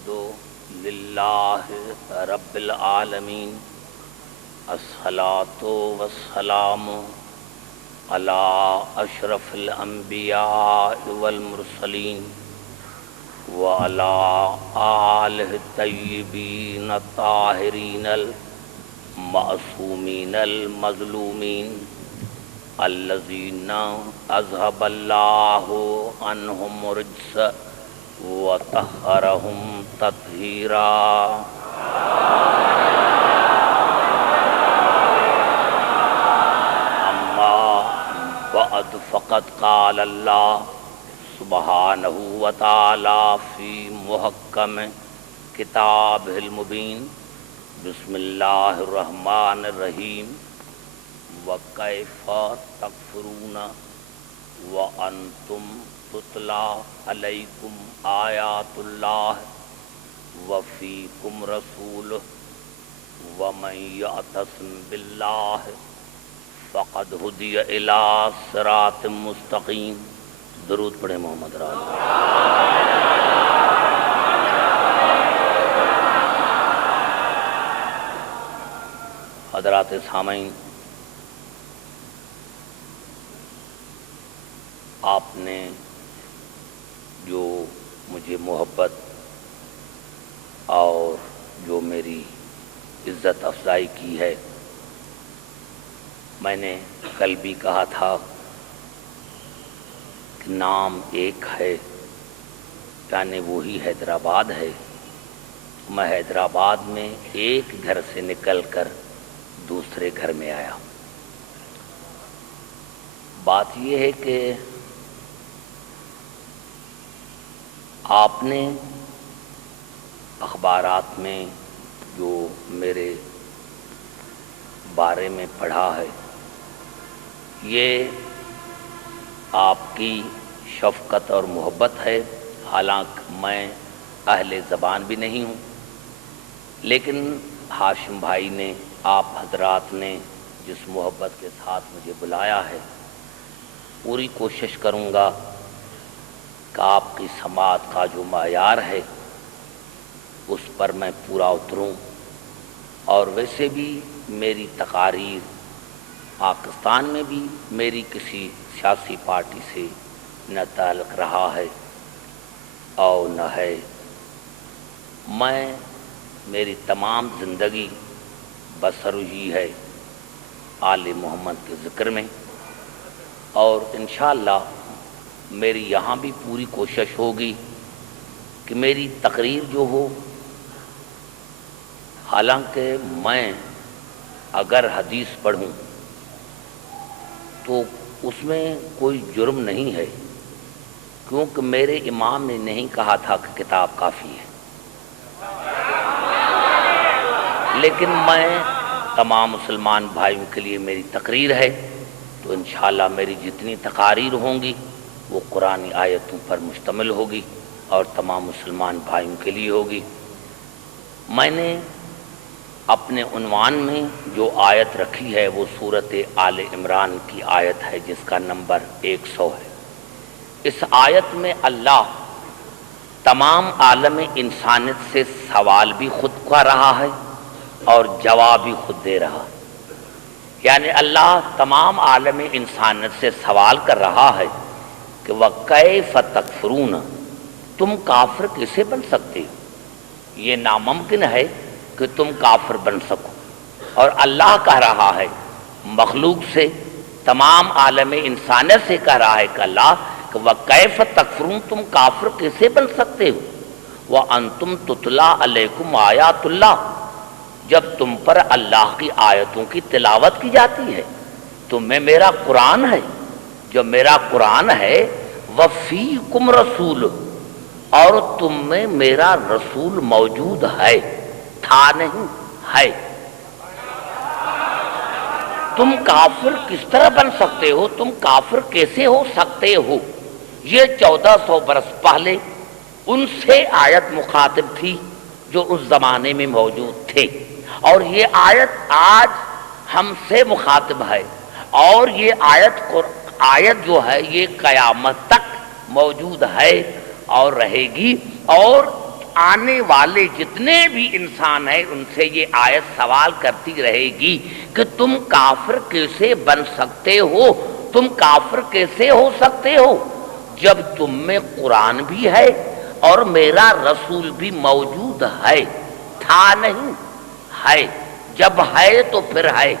الحمد للہ رب العالمین الصلاۃ والسلام علی اشرف الانبیاء والمرسلین وعلی آلہ الطیبین الطاہرین المعصومین المظلومین الذین اذهب اللہ عنہم الرجس وطہرہم تطہیرا۔ اما بعد فقد قال اللہ سبحانہ وتعالی فی محکم کتابہ المبین بسم اللہ الرحمن الرحیم وَكَيْفَ تَكْفُرُونَ وَأَنْتُمْ تُتْلَى عَلَيْكُمْ آيَاتُ اللَّهِ وَفِيكُمْ رَسُولُهُ وَمَنْ يَعْتَصِمْ بِاللَّهِ فَقَدْ هُدِيَ إِلَى صِرَاطٍ مُسْتَقِيمٍ۔ درود پڑھیں محمد راز۔ حضرات سامعین، آپ نے جو مجھے محبت اور جو میری عزت افزائی کی ہے، میں نے کل بھی کہا تھا کہ نام ایک ہے، یعنی وہی حیدرآباد ہے۔ میں حیدرآباد میں ایک گھر سے نکل کر دوسرے گھر میں آیا۔ بات یہ ہے کہ آپ نے اخبارات میں جو میرے بارے میں پڑھا ہے، یہ آپ کی شفقت اور محبت ہے، حالانکہ میں اہل زبان بھی نہیں ہوں، لیکن ہاشم بھائی نے، آپ حضرات نے جس محبت کے ساتھ مجھے بلایا ہے، پوری کوشش کروں گا کہ آپ کی سماعت کا جو معیار ہے اس پر میں پورا اتروں۔ اور ویسے بھی میری تقاریر پاکستان میں بھی میری کسی سیاسی پارٹی سے نہ تعلق رہا ہے اور نہ ہے۔ میں میری تمام زندگی بسر ہوئی ہے آل محمد کے ذکر میں، اور انشاءاللہ میری یہاں بھی پوری کوشش ہوگی کہ میری تقریر جو ہو، حالانکہ میں اگر حدیث پڑھوں تو اس میں کوئی جرم نہیں ہے، کیونکہ میرے امام نے نہیں کہا تھا کہ کتاب کافی ہے، لیکن میں تمام مسلمان بھائیوں کے لیے میری تقریر ہے، تو انشاءاللہ میری جتنی تقاریر ہوں گی وہ قرآنی آیتوں پر مشتمل ہوگی اور تمام مسلمان بھائیوں کے لیے ہوگی۔ میں نے اپنے عنوان میں جو آیت رکھی ہے وہ سورۃ آل عمران کی آیت ہے جس کا نمبر 100 ہے۔ اس آیت میں اللہ تمام عالم انسانیت سے سوال بھی خود کر رہا ہے اور جواب بھی خود دے رہا ہے، یعنی اللہ تمام عالم انسانیت سے سوال کر رہا ہے کہ وَكَيْفَ تَكْفُرُونَ، تم کافر کیسے بن سکتے ہو؟ یہ ناممکن ہے کہ تم کافر بن سکو، اور اللہ کہہ رہا ہے مخلوق سے، تمام عالم انسانیت سے کہہ رہا ہے کہ اللہ کہ وَكَيْفَ تَكْفُرُونَ، تم کافر کیسے بن سکتے ہو؟ وَأَنْتُمْ تُتْلَى عَلَيْكُمْ آیاتُ اللَّهِ، جب تم پر اللہ کی آیتوں کی تلاوت کی جاتی ہے، تمہیں میرا قرآن ہے، جو میرا قرآن ہے، وَفِيكُمْ رَسُولُ، اور تم میں میرا رسول موجود ہے، تھا نہیں ہے۔ تم کافر کس طرح بن سکتے ہو؟ تم کافر کیسے ہو سکتے ہو؟ یہ 1400 برس پہلے ان سے آیت مخاطب تھی جو اس زمانے میں موجود تھے، اور یہ آیت آج ہم سے مخاطب ہے، اور یہ آیت جو ہے یہ قیامت تک موجود ہے اور رہے گی، اور آنے والے جتنے بھی انسان ہیں ان سے یہ آیت سوال کرتی رہے گی کہ تم کافر کیسے بن سکتے ہو، تم کافر کیسے ہو سکتے ہو جب تم میں قرآن بھی ہے اور میرا رسول بھی موجود ہے، تھا نہیں ہے، جب ہے تو پھر ہے۔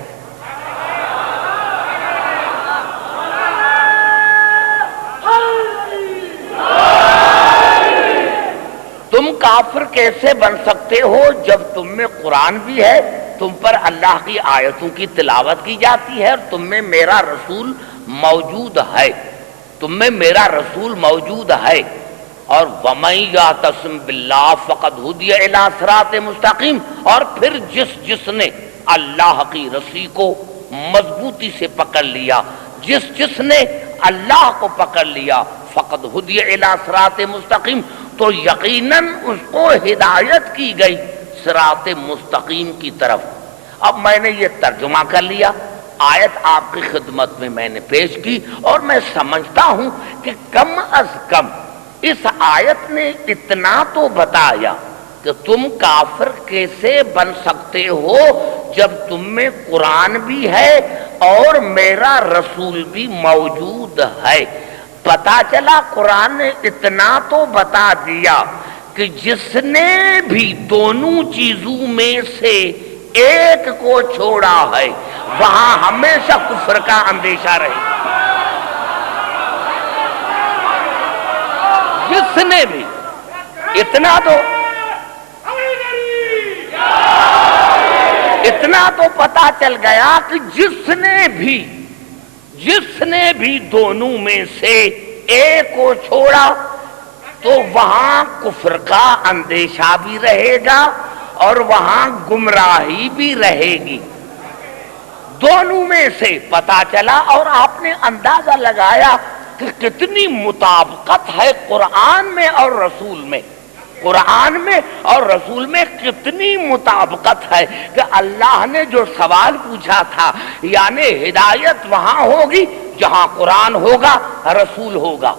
تم کافر کیسے بن سکتے ہو جب تم میں قرآن بھی ہے، تم پر اللہ کی آیتوں کی تلاوت کی جاتی ہے اور تم میں میرا رسول موجود ہے، تم میں میرا رسول موجود ہے۔ اور وَمَن يَعْتَصِم بِاللَّهِ فَقَدْ هُدِيَ إِلَىٰ صِرَاطٍ مُسْتَقِيمٍ، اور پھر جس نے اللہ کی رسی کو مضبوطی سے پکڑ لیا، جس نے اللہ کو پکڑ لیا، فقد ہدی الی صراط مستقیم، تو یقیناً اس کو ہدایت کی گئی صراط مستقیم کی طرف۔ اب میں نے یہ ترجمہ کر لیا، آیت آپ کی خدمت میں میں نے پیش کی، اور میں سمجھتا ہوں کہ کم از کم اس آیت نے اتنا تو بتایا کہ تم کافر کیسے بن سکتے ہو جب تم میں قرآن بھی ہے اور میرا رسول بھی موجود ہے۔ پتا چلا قرآن نے اتنا تو بتا دیا کہ جس نے بھی دونوں چیزوں میں سے ایک کو چھوڑا ہے وہاں ہمیشہ کفر کا اندیشہ رہے۔ جس نے بھی اتنا تو پتا چل گیا کہ جس نے بھی دونوں میں سے ایک کو چھوڑا تو وہاں کفر کا اندیشہ بھی رہے گا اور وہاں گمراہی بھی رہے گی۔ دونوں میں سے پتا چلا، اور آپ نے اندازہ لگایا کہ کتنی مطابقت ہے قرآن میں اور رسول میں، قرآن میں اور رسول میں کتنی مطابقت ہے کہ اللہ نے جو سوال پوچھا تھا، یعنی ہدایت وہاں ہوگی جہاں قرآن ہوگا، رسول ہوگا،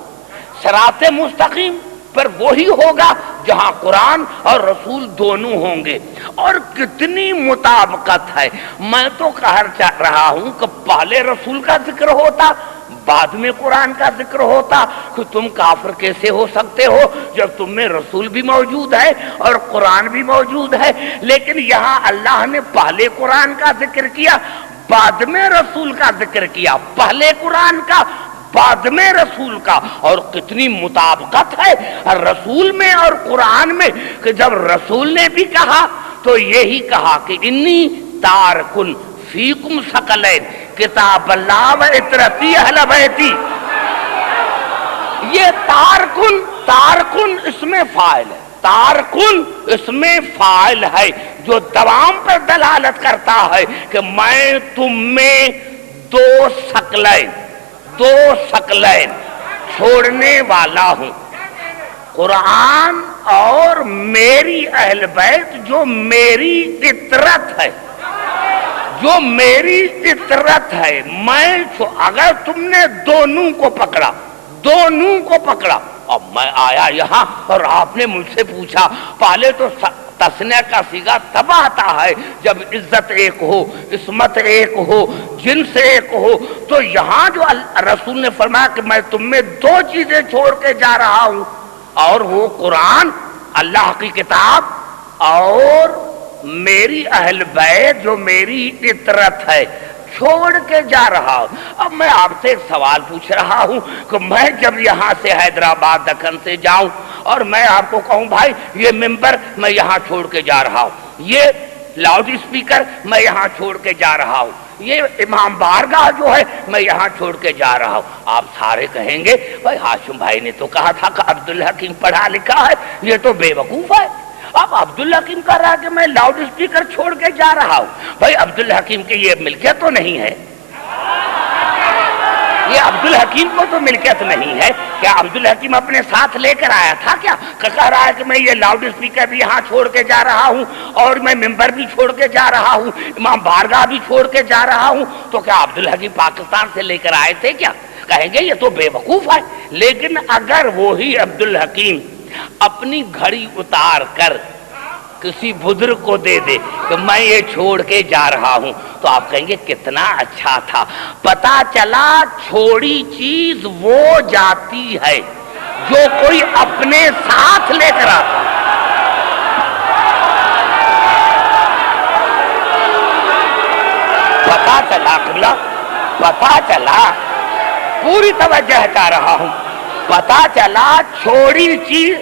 صراط مستقیم پر وہی ہوگا جہاں قرآن اور رسول دونوں ہوں گے۔ اور کتنی مطابقت ہے، میں تو کہہ رہا ہوں کہ پہلے رسول کا ذکر ہوتا، بعد میں قرآن کا ذکر ہوتا کہ تم کافر کیسے ہو سکتے ہو جب تم میں رسول بھی موجود ہے اور قرآن بھی موجود ہے۔ لیکن یہاں اللہ نے پہلے قرآن کا ذکر کیا، بعد میں رسول کا ذکر کیا، پہلے قرآن کا بعد میں رسول کا۔ اور کتنی مطابقت ہے رسول میں اور قرآن میں کہ جب رسول نے بھی کہا تو یہی کہا کہ انی تارکن فیکم ثقلین کتاب اللہ و اطرتی اہل بیتی۔ یہ تارکن اس میں فاعل ہے، تارکن اس میں فاعل ہے جو دوام پر دلالت کرتا ہے کہ میں تم میں دو ثقلین چھوڑنے والا ہوں، قرآن اور میری اہل بیت جو میری اطرت ہے، جو میری اطرت ہے۔ اگر تم نے دونوں کو پکڑا، اب میں آیا یہاں اور آپ نے مجھ سے پوچھا، پہلے تو تسنیہ کا صیغہ تب آتا ہے جب عزت ایک ہو، عصمت ایک ہو، جنس ایک ہو، تو یہاں جو رسول نے فرمایا کہ میں تم میں دو چیزیں چھوڑ کے جا رہا ہوں، اور وہ قرآن اللہ کی کتاب اور میری اہل بیت جو میری اطرت ہے، چھوڑ کے جا رہا ہوں۔ اب میں آپ سے ایک سوال پوچھ رہا ہوں کہ میں جب یہاں سے حیدرآباد دکن سے جاؤں اور میں آپ کو کہوں بھائی یہ ممبر میں یہاں چھوڑ کے جا رہا ہوں، یہ لاؤڈ اسپیکر میں یہاں چھوڑ کے جا رہا ہوں، یہ امام بارگاہ جو ہے میں یہاں چھوڑ کے جا رہا ہوں، آپ سارے کہیں گے بھائی ہاشم بھائی نے تو کہا تھا کہ عبدالحکیم پڑھا لکھا ہے، یہ تو بے وقوف ہے۔ اب عبدالحکیم کہہ رہا کہ میں لاؤڈ اسپیکر چھوڑ کے جا رہا ہوں، بھائی عبدالحکیم کی یہ ملکیت تو نہیں ہے، یہ عبدالحکیم کو تو ملکیت نہیں ہے۔ کیا عبدالحکیم اپنے ساتھ لے کر آیا تھا کیا؟ کہہ رہا ہے کہ میں یہ لاؤڈ اسپیکر بھی یہاں چھوڑ کے جا رہا ہوں اور میں ممبر بھی چھوڑ کے جا رہا ہوں، امام بارگاہ بھی چھوڑ کے جا رہا ہوں، تو کیا عبدالحکیم پاکستان سے لے کر آئے تھے کیا؟ کہیں گے یہ تو بے وقوف ہے۔ لیکن اگر وہی عبدالحکیم اپنی گھڑی اتار کر کسی بزرگ کو دے دے کہ میں یہ چھوڑ کے جا رہا ہوں، تو آپ کہیں گے کتنا اچھا تھا۔ پتا چلا چھوڑی چیز وہ جاتی ہے جو کوئی اپنے ساتھ لے کر آتا۔ پتا چلا قبلہ، پتا چلا، پوری توجہ چاہ رہا ہوں، پتا چلا چھوڑی چیز،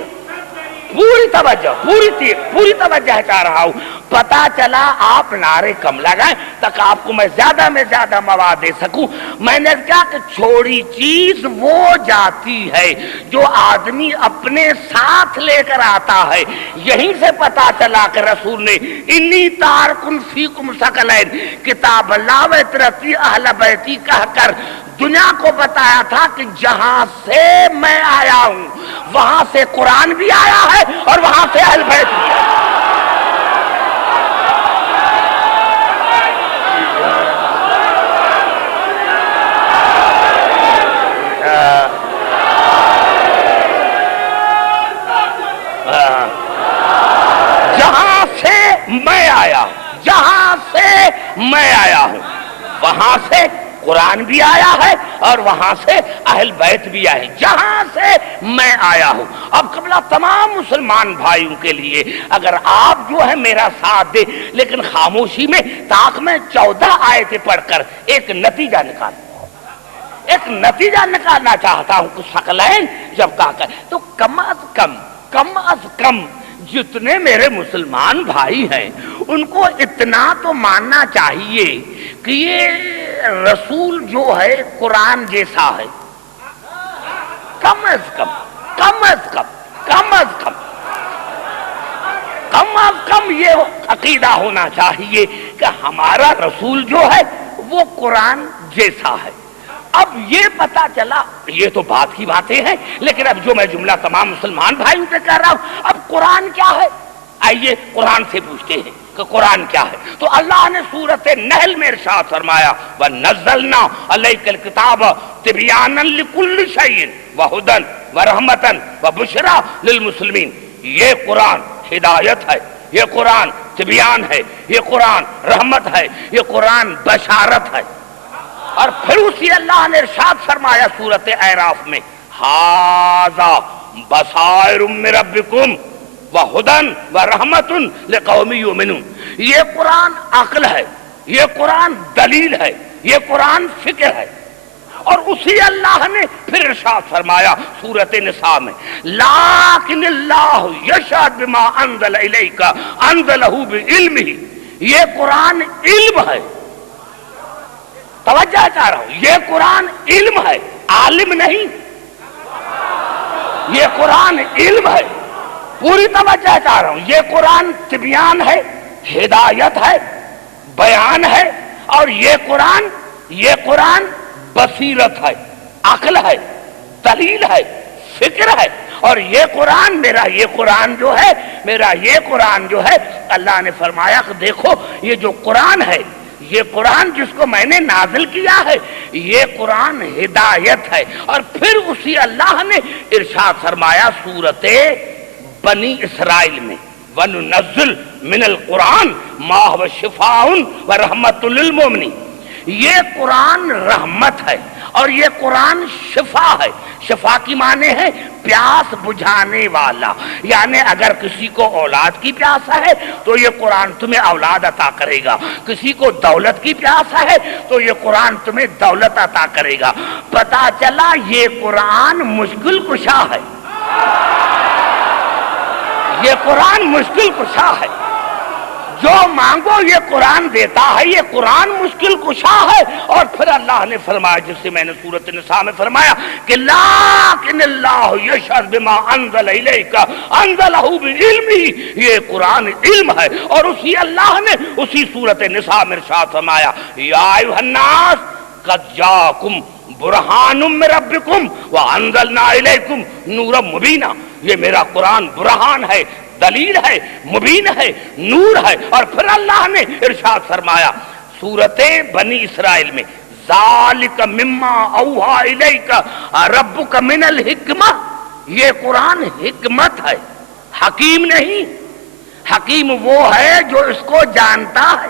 پوری توجہ، پوری توجہ چاہ رہا ہوں، پتا چلا آپ نعرے کم لگائیں تک آپ کو میں زیادہ مواد دے سکوں۔ میں نے کہا کہ چھوڑی چیز وہ جاتی ہے جو آدمی اپنے ساتھ لے کر آتا ہے۔ یہیں سے پتا چلا کہ رسول نے انی تارکن فیکم ثقلین کتاب اللہ و ترتی اہل بیتی کہہ کر دنیا کو بتایا تھا کہ جہاں سے میں آیا ہوں وہاں سے قرآن بھی آیا ہے اور وہاں سے اہل بیت بھی آیا ہے۔ جہاں سے میں آیا ہوں وہاں سے قرآن بھی آیا ہے اور وہاں سے اہل بیت بھی آئے، جہاں سے میں آیا ہوں۔ اب قبلہ تمام مسلمان بھائیوں کے لیے اگر آپ جو ہے میرا ساتھ دے لیکن خاموشی میں تاک میں 14 آیتیں پڑھ کر ایک نتیجہ نکالنا چاہتا ہوں کہ ثقلین جب کہا کر تو کم از کم جتنے میرے مسلمان بھائی ہیں ان کو اتنا تو ماننا چاہیے کہ یہ رسول جو ہے قرآن جیسا ہے، کم از کم یہ عقیدہ ہونا چاہیے کہ ہمارا رسول جو ہے وہ قرآن جیسا ہے۔ اب یہ پتا چلا، یہ تو بات کی باتیں ہیں، لیکن اب جو میں جملہ تمام مسلمان بھائیوں سے کہہ رہا ہوں، اب قرآن کیا ہے؟ آئیے قرآن سے پوچھتے ہیں کہ قرآن کیا ہے۔ تو اللہ نے سورۃ نحل میں ارشاد فرمایا وَنَزَّلْنَا عَلَيْكَ الْكِتَابَ تِبْيَانًا لِكُلِّ شَيْءٍ وَهُدًى وَرَحْمَةً وَبُشْرَىٰ لِلْمُسْلِمِينَ۔ یہ قرآن ہدایت ہے، یہ قرآن تبیان ہے، یہ قرآن رحمت ہے، یہ قرآن بشارت ہے۔ اور پھر اسی اللہ نے ارشاد فرمایا سورۃ اعراف میں ھذا بصائر من ربکم وہدی ورحمۃ لقوم یؤمنون۔ یہ قرآن عقل ہے، یہ قرآن دلیل ہے، یہ قرآن فکر ہے۔ اور اسی اللہ نے پھر ارشاد فرمایا سورۃ نساء میں لیکن اللہ یشہد بما انزل الیک انزلہ بعلمہ۔ یہ قرآن علم ہے، توجہ چاہ رہا ہوں، یہ قرآن علم ہے، عالم نہیں، یہ قرآن علم ہے، پوری توجہ چاہ رہا ہوں، یہ قرآن تبیان ہے، ہدایت ہے، بیان ہے، اور یہ قرآن بصیرت ہے، عقل ہے، دلیل ہے، فکر ہے۔ اور یہ قرآن یہ قرآن جو ہے اللہ نے فرمایا کہ دیکھو یہ جو قرآن ہے، یہ قرآن جس کو میں نے نازل کیا ہے، یہ قرآن ہدایت ہے۔ اور پھر اسی اللہ نے ارشاد فرمایا سورۃ بنی اسرائیل میں وَنُنَزِّلُ مِنَ الْقُرْآنِ مَا هُوَ شِفَاءٌ وَرَحْمَةٌ لِلْمُؤْمِنِينَ۔ یہ قرآن رحمت ہے اور یہ قرآن شفا ہے۔ شفا کی معنی ہے پیاس بجھانے والا، یعنی اگر کسی کو اولاد کی پیاس ہے تو یہ قرآن تمہیں اولاد عطا کرے گا، کسی کو دولت کی پیاس ہے تو یہ قرآن تمہیں دولت عطا کرے گا۔ پتا چلا یہ قرآن مشکل کشا ہے، یہ قرآن مشکل کشا ہے، جو مانگو یہ قرآن دیتا ہے، یہ قرآن مشکل کشا ہے۔ اور پھر اللہ نے فرمایا جس سے میں نے سورۃ نساء میں فرمایا کہ لیکن اللہ یشہد بما انزل الیک انزلہ بعلمہ، یہ قرآن علم ہے۔ اور اسی اللہ نے اسی سورۃ نساء میں ارشاد فرمایا یا ایھا الناس قد جاءکم برہان من ربکم وانزلنا الیکم نورا مبینا۔ یہ میرا قرآن برہان ہے، دلیل ہے، مبین ہے، نور ہے۔ اور پھر اللہ نے ارشاد فرمایا سورۃ بنی اسرائیل میں ذالک مما اوحی الیک ربک من الحکمہ یہ قرآن حکمت ہے، حکیم نہیں۔ حکیم وہ ہے جو اس کو جانتا ہے۔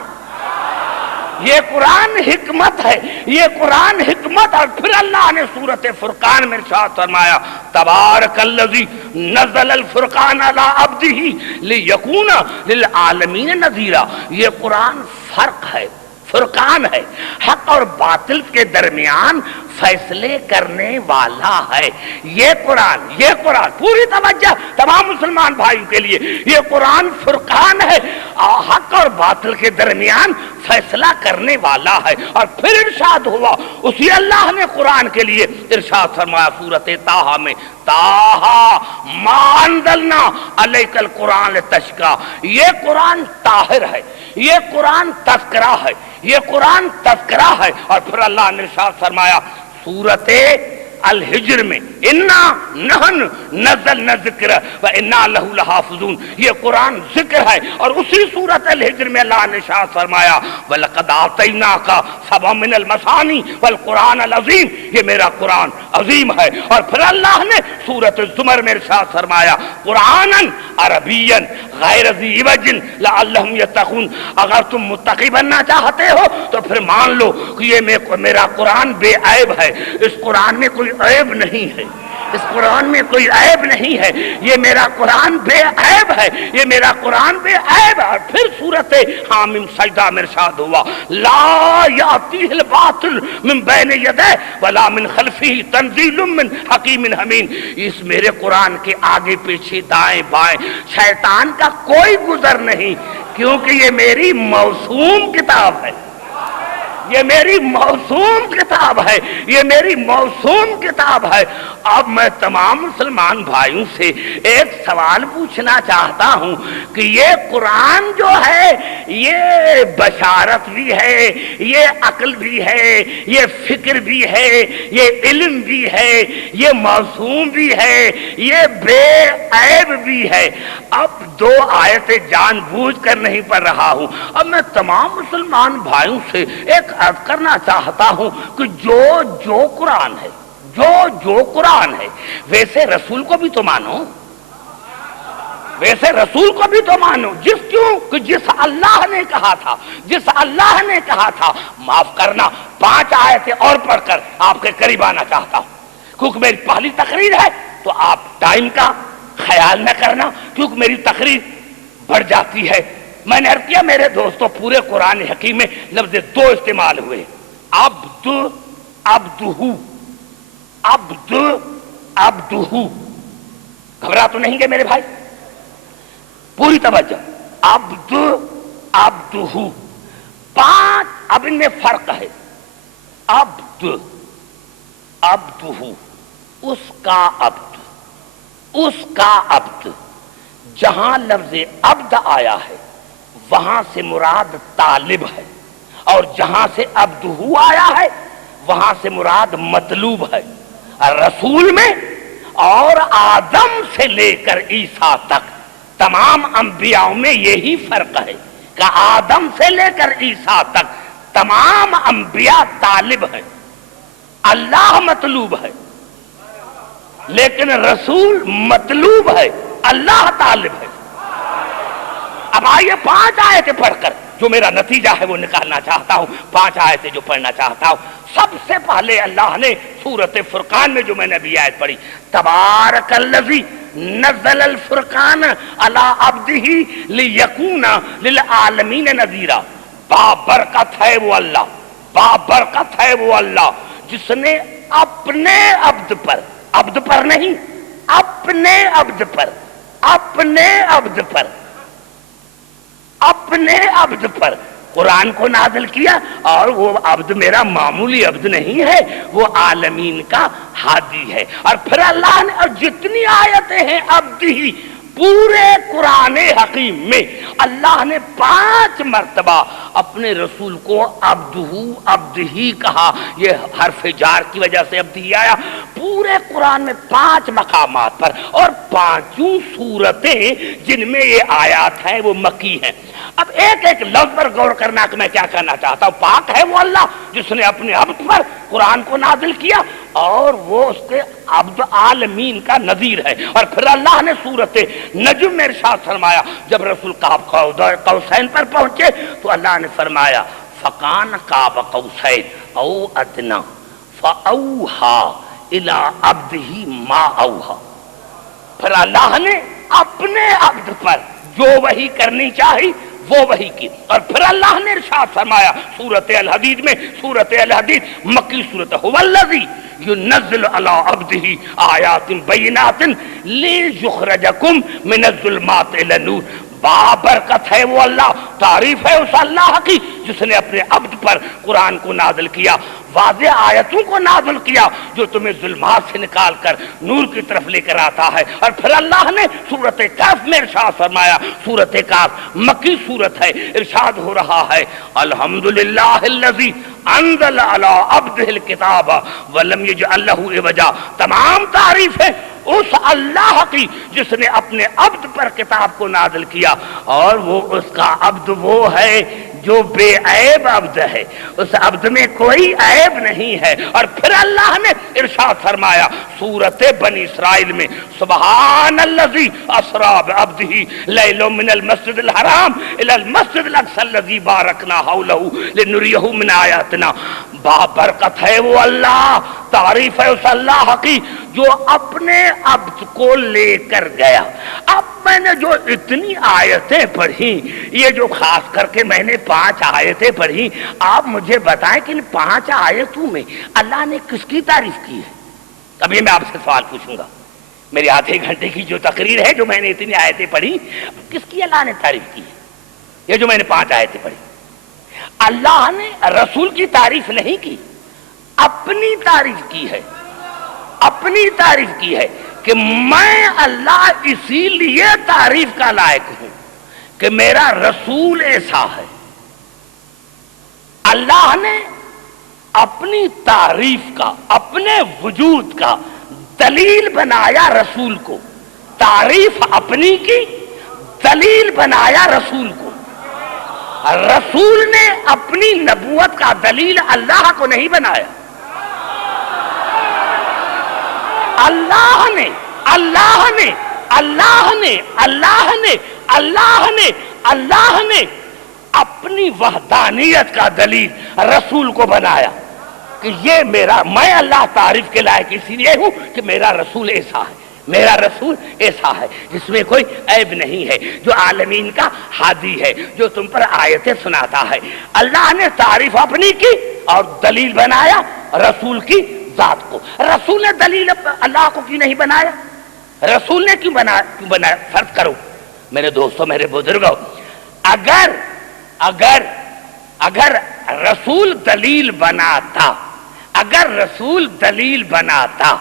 یہ قرآن حکمت ہے، یہ قرآن حکمت۔ اور پھر اللہ نے سورۃ فرقان میں ارشاد فرمایا تبارک الذی نزل الفرقان علی عبدہ لیکون للعالمین نذیرا۔ یہ قرآن فرق ہے، فرقان ہے، حق اور باطل کے درمیان فیصلے کرنے والا ہے۔ یہ قرآن پوری توجہ تمام مسلمان بھائیوں کے لیے، یہ قرآن فرقان ہے، حق اور باطل کے درمیان فیصلہ کرنے والا ہے۔ اور پھر ارشاد ہوا، اسی اللہ نے قرآن کے لیے ارشاد فرمایا سورۃ طٰہٰ میں طٰہٰ ما انزلنا علیک القرآن لتشقیٰ۔ یہ قرآن طاہر ہے، یہ قرآن تذکرہ ہے، یہ قرآن تذکرہ ہے۔ اور پھر اللہ نے ارشاد فرمایا سورۃ الحجر میں انا نحن نزلنا الذکر وانا لہ لحافظون۔ یہ قرآن ذکر ہے۔ اور اسی سورۃ الحجر میں اللہ نے ارشاد فرمایا وَلَقَدْ آتَيْنَاكَ سَبْعًا مِنَ الْمَثَانِي وَالْقُرْآنَ الْعَظِيمِ۔ یہ میرا قرآن عظیم ہے۔ اور پھر اللہ نے سورۃ الزمر میں ارشاد فرمایا قرآنًا عربیًا غیر ذی عوج لعلہم یتقون۔ اگر تم متقی بننا چاہتے ہو تو پھر مان لو کہ یہ میرا قرآن بے عیب ہے، اس قرآن میں کوئی عیب نہیں ہے، اس قرآن میں کوئی عیب نہیں ہے، یہ میرا قرآن بے عیب ہے، یہ میرا قرآن بے عیب ہے۔ اور پھر سورۃ حامیم سجدہ میں ارشاد ہوا لا یاتیہ الباطل من بین یدیہ ولا من خلفہ تنزیل من حکیم حمید۔ اس میرے قرآن کے آگے پیچھے دائیں بائیں شیطان کا کوئی گزر نہیں، کیونکہ یہ میری موسوم کتاب ہے، یہ میری موسوم کتاب ہے، یہ میری موسوم کتاب ہے۔ اب میں تمام مسلمان بھائیوں سے ایک سوال پوچھنا چاہتا ہوں کہ یہ قرآن جو ہے یہ بشارت بھی ہے، یہ عقل بھی ہے، یہ فکر بھی ہے، یہ علم بھی ہے، یہ موسوم بھی ہے، یہ بے عیب بھی ہے۔ اب دو آیتیں جان بوجھ کر نہیں پڑھ رہا ہوں، اب میں تمام مسلمان بھائیوں سے ایک عرض کرنا چاہتا ہوں کہ جو قرآن ہے، جو قرآن ہے، ویسے رسول کو بھی تو مانو، ویسے رسول کو بھی تو مانو، جس اللہ نے کہا تھا معاف کرنا 5 آیتیں اور پڑھ کر آپ کے قریب آنا چاہتا ہوں، کیونکہ میری پہلی تقریر ہے تو آپ ٹائم کا خیال نہ کرنا، کیونکہ میری تقریر بڑھ جاتی ہے۔ میں نے عرض کیا میرے دوستو پورے قرآن حکیم میں لفظ 2 استعمال ہوئے، عبدہ۔ گھبرا تو نہیں گے میرے بھائی؟ پوری توجہ، عبدہ 5۔ اب ان میں فرق ہے، عبدہ اس کا عبد، جہاں لفظ عبد آیا ہے وہاں سے مراد طالب ہے، اور جہاں سے عبدہ آیا ہے وہاں سے مراد مطلوب ہے۔ رسول میں اور آدم سے لے کر عیسیٰ تک تمام انبیاء میں یہی فرق ہے کہ آدم سے لے کر عیسیٰ تک تمام انبیاء طالب ہیں، اللہ مطلوب ہے، لیکن رسول مطلوب ہے، اللہ طالب ہے۔ اب آئیے 5 آیتیں پڑھ کر جو میرا نتیجہ ہے وہ نکالنا چاہتا ہوں، 5 آیتیں جو پڑھنا چاہتا ہوں۔ سب سے پہلے اللہ نے سورۃ فرقان میں جو میں نے ابھی آیت پڑھی تبارک الذی نزل الفرقان علی عبدہ لیکون للعالمین نذیرا۔ بابرکت ہے وہ اللہ، بابرکت ہے وہ اللہ جس نے اپنے عبد پر نہیں، اپنے عبد پر قرآن کو نازل کیا، اور وہ عبد میرا معمولی عبد نہیں ہے، وہ عالمین کا ہادی ہے۔ اور پھر اللہ نے، اور جتنی آیتیں ہیں عبد ہی پورے قرآن حکیم میں اللہ نے 5 مرتبہ اپنے رسول کو عبد ہی کہا، یہ حرف جار کی وجہ سے عبد ہی آیا پورے قرآن میں 5 مقامات پر، اور 5 سورتیں جن میں یہ آیات ہیں وہ مکی ہیں۔ اب ایک ایک لفظ پر غور کرنا کہ میں کیا کہنا چاہتا ہوں. پاک ہے وہ اللہ جس نے اپنے عبد پر قرآن کو نازل کیا اور وہ اس کے عبد عالمین کا نذیر ہے. اور پھر اللہ نے سورت نجم میں ارشاد فرمایا جب رسول قاب قوسین پر پہنچے تو اللہ نے فرمایا فکان قاب قوسین او ادنا فاوحا الی عبدہ ما اوحا. پھر اللہ نے اپنے عبد پر جو وحی کرنی چاہی وہ وحی کی. اور پھر اللہ نے ارشاد فرمایا سورۃ الحدید میں, سورۃ الحدید مکی سورۃ هو الذی ينزل على عبده آیات بینات لیخرجکم من الظلمات الی النور. بابرکت ہے وہ اللہ, تعریف ہے اس اللہ کی جس نے اپنے عبد پر قرآن کو نازل کیا, واضح آیتوں کو نازل کیا جو تمہیں ظلمات سے نکال کر نور کی طرف لے کر آتا ہے. اور پھر اللہ نے سورۃ کہف میں ارشاد فرمایا, سورۃ کہف مکی سورت ہے, ارشاد ہو رہا ہے الحمدللہ الذی انزل علی عبدہ الکتاب ولم یجعل لہ عوجا. تمام تعریف ہے اس اللہ کی جس نے اپنے عبد پر کتاب کو نازل کیا اور وہ اس کا عبد وہ ہے جو بے عیب عبد ہے, اس عبد میں کوئی عیب نہیں ہے. اور پھر اللہ نے ارشاد فرمایا سورۃ بنی اسرائیل میں سبحان الذی اسری بعبدہ لیلا من المسجد الحرام الی المسجد الاقصی الذی بارکنا حولہ لنریہ من آیاتنا. بابرکت ہے وہ اللہ, تعریف ہے اس اللہ کی جو اپنے عبد کو لے کر گیا. اب میں نے جو اتنی آیتیں پڑھی, یہ جو خاص کر کے میں نے 5 آیتیں پڑھی, آپ مجھے بتائیں کہ ان 5 آیتوں میں اللہ نے کس کی تعریف کی ہے؟ ابھی میں آپ سے سوال پوچھوں گا. میری آدھے گھنٹے کی جو تقریر ہے, جو میں نے اتنی آیتیں پڑھی, کس کی اللہ نے تعریف کی ہے؟ یہ جو میں نے 5 آیتیں پڑھی, اللہ نے رسول کی تعریف نہیں کی, اپنی تعریف کی ہے. اپنی تعریف کی ہے کہ میں اللہ اسی لیے تعریف کا لائق ہوں کہ میرا رسول ایسا ہے. اللہ نے اپنی تعریف کا, اپنے وجود کا دلیل بنایا رسول کو. تعریف اپنی کی, دلیل بنایا رسول کو. رسول نے اپنی نبوت کا دلیل اللہ کو نہیں بنایا. اللہ نے اللہ نے اللہ نے اللہ نے اللہ نے اللہ نے اپنی وحدانیت کا دلیل رسول کو بنایا کہ یہ میرا, میں اللہ تعریف کے لائق اسی لیے ہوں کہ میرا رسول ایسا ہے, میرا رسول ایسا ہے جس میں کوئی عیب نہیں ہے, جو عالمین کا ہادی ہے, جو تم پر آیتیں سناتا ہے. اللہ نے تعریف اپنی کی اور دلیل بنایا رسول کی ذات کو. رسول نے دلیل اللہ کو کیوں نہیں بنایا؟ رسول نے کیوں بنایا؟ فرض کرو میرے دوستوں, میرے بزرگوں, اگر اگر اگر رسول دلیل بناتا, اگر رسول دلیل بناتا,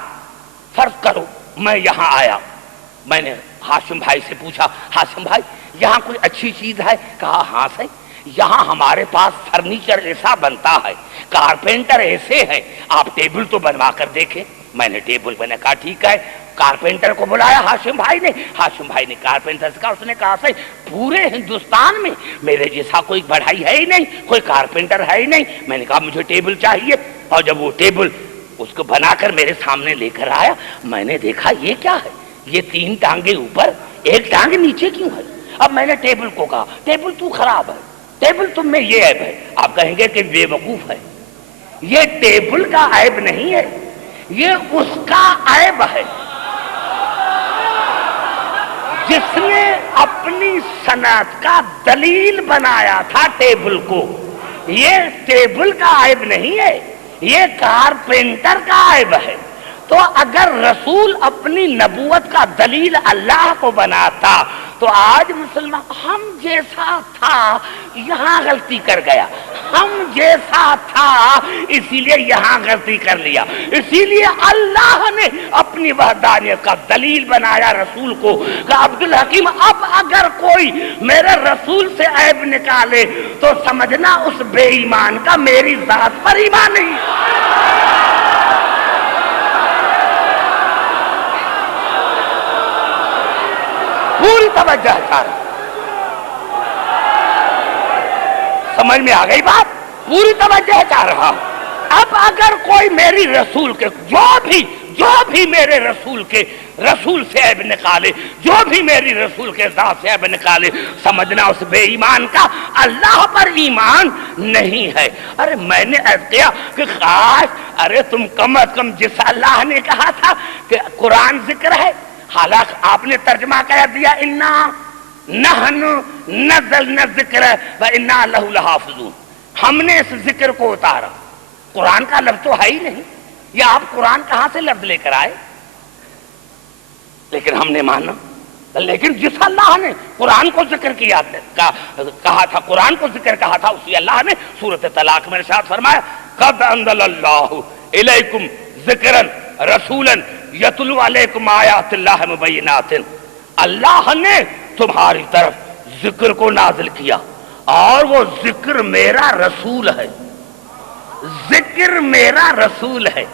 فرض کرو میں یہاں آیا, میں نے ہاشم بھائی سے پوچھا ہاشم بھائی یہاں کوئی اچھی چیز ہے؟ کہا ہاں سے, یہاں ہمارے پاس فرنیچر ایسا بنتا ہے, کارپینٹر ایسے ہیں, آپ ٹیبل تو بنوا کر دیکھیں. میں نے ٹیبل بنا, کہا ٹھیک ہے. کارپینٹر کو بلایا ہاشم بھائی نے, ہاشم بھائی نے کارپینٹر سے کہا, اس نے کہا سے پورے ہندوستان میں میرے جیسا کوئی بڑھائی ہے ہی نہیں, کوئی کارپینٹر ہے ہی نہیں. میں نے کہا مجھے ٹیبل چاہیے. اور جب وہ ٹیبل اس کو بنا کر میرے سامنے لے کر آیا, میں نے دیکھا یہ کیا ہے, یہ 3 ٹانگیں اوپر, 1 ٹانگ نیچے کیوں ہے؟ اب میں نے ٹیبل کو کہا ٹیبل تو خراب ہے, ٹیبل تم میں یہ عیب ہے. آپ کہیں گے کہ بے وقوف ہے. یہ ٹیبل کا عیب نہیں ہے, یہ اس کا عیب ہے جس نے اپنی صنعت کا دلیل بنایا تھا ٹیبل کو. یہ ٹیبل کا عیب نہیں ہے, یہ کارپینٹر کا عیب ہے. تو اگر رسول اپنی نبوت کا دلیل اللہ کو بناتا تو آج مسلمان ہم جیسا تھا یہاں غلطی کر گیا, ہم جیسا تھا اسی لیے یہاں غلطی کر لیا. اسی لیے اللہ نے اپنی وحدانیت کا دلیل بنایا رسول کو کہ عبدالحکیم اب اگر کوئی میرے رسول سے عیب نکالے تو سمجھنا اس بے ایمان کا میری ذات پر ایمان نہیں. پوری توجہ ہے. سمجھ میں آ گئی بات؟ پوری توجہ چاہ رہا ہوں۔ اب اگر کوئی میری رسول کے جو بھی میرے رسول کے رسول سے عیب نکالے، جو بھی میری رسول کے ذات سے عیب نکالے، سمجھنا اس بے ایمان کا اللہ پر ایمان نہیں ہے۔ ارے میں نے عرض کیا کہ خاص، ارے تم کم از کم جس اللہ نے کہا تھا کہ قرآن ذکر ہے، حالانکہ آپ نے ترجمہ کہہ دیا انا نحن نزلنا الذکر وانا لہ لحافظون، ہم نے اس ذکر کو اتارا۔ قرآن کا لفظ تو ہے ہی نہیں، یا آپ قرآن کہاں سے لفظ لے کر آئے؟ لیکن ہم نے مانا۔ لیکن جس اللہ نے قرآن کو ذکر کیا کہا تھا، قرآن کو ذکر کہا تھا، اسی اللہ نے سورۃ طلاق میں ارشاد فرمایا قد انزل اللہ الیکم ذکرا رسولا یتلو علیکم آیات اللہ مبینات، اللہ نے تمہاری طرف ذکر کو نازل کیا اور وہ ذکر میرا رسول ہے، ذکر میرا رسول ہے،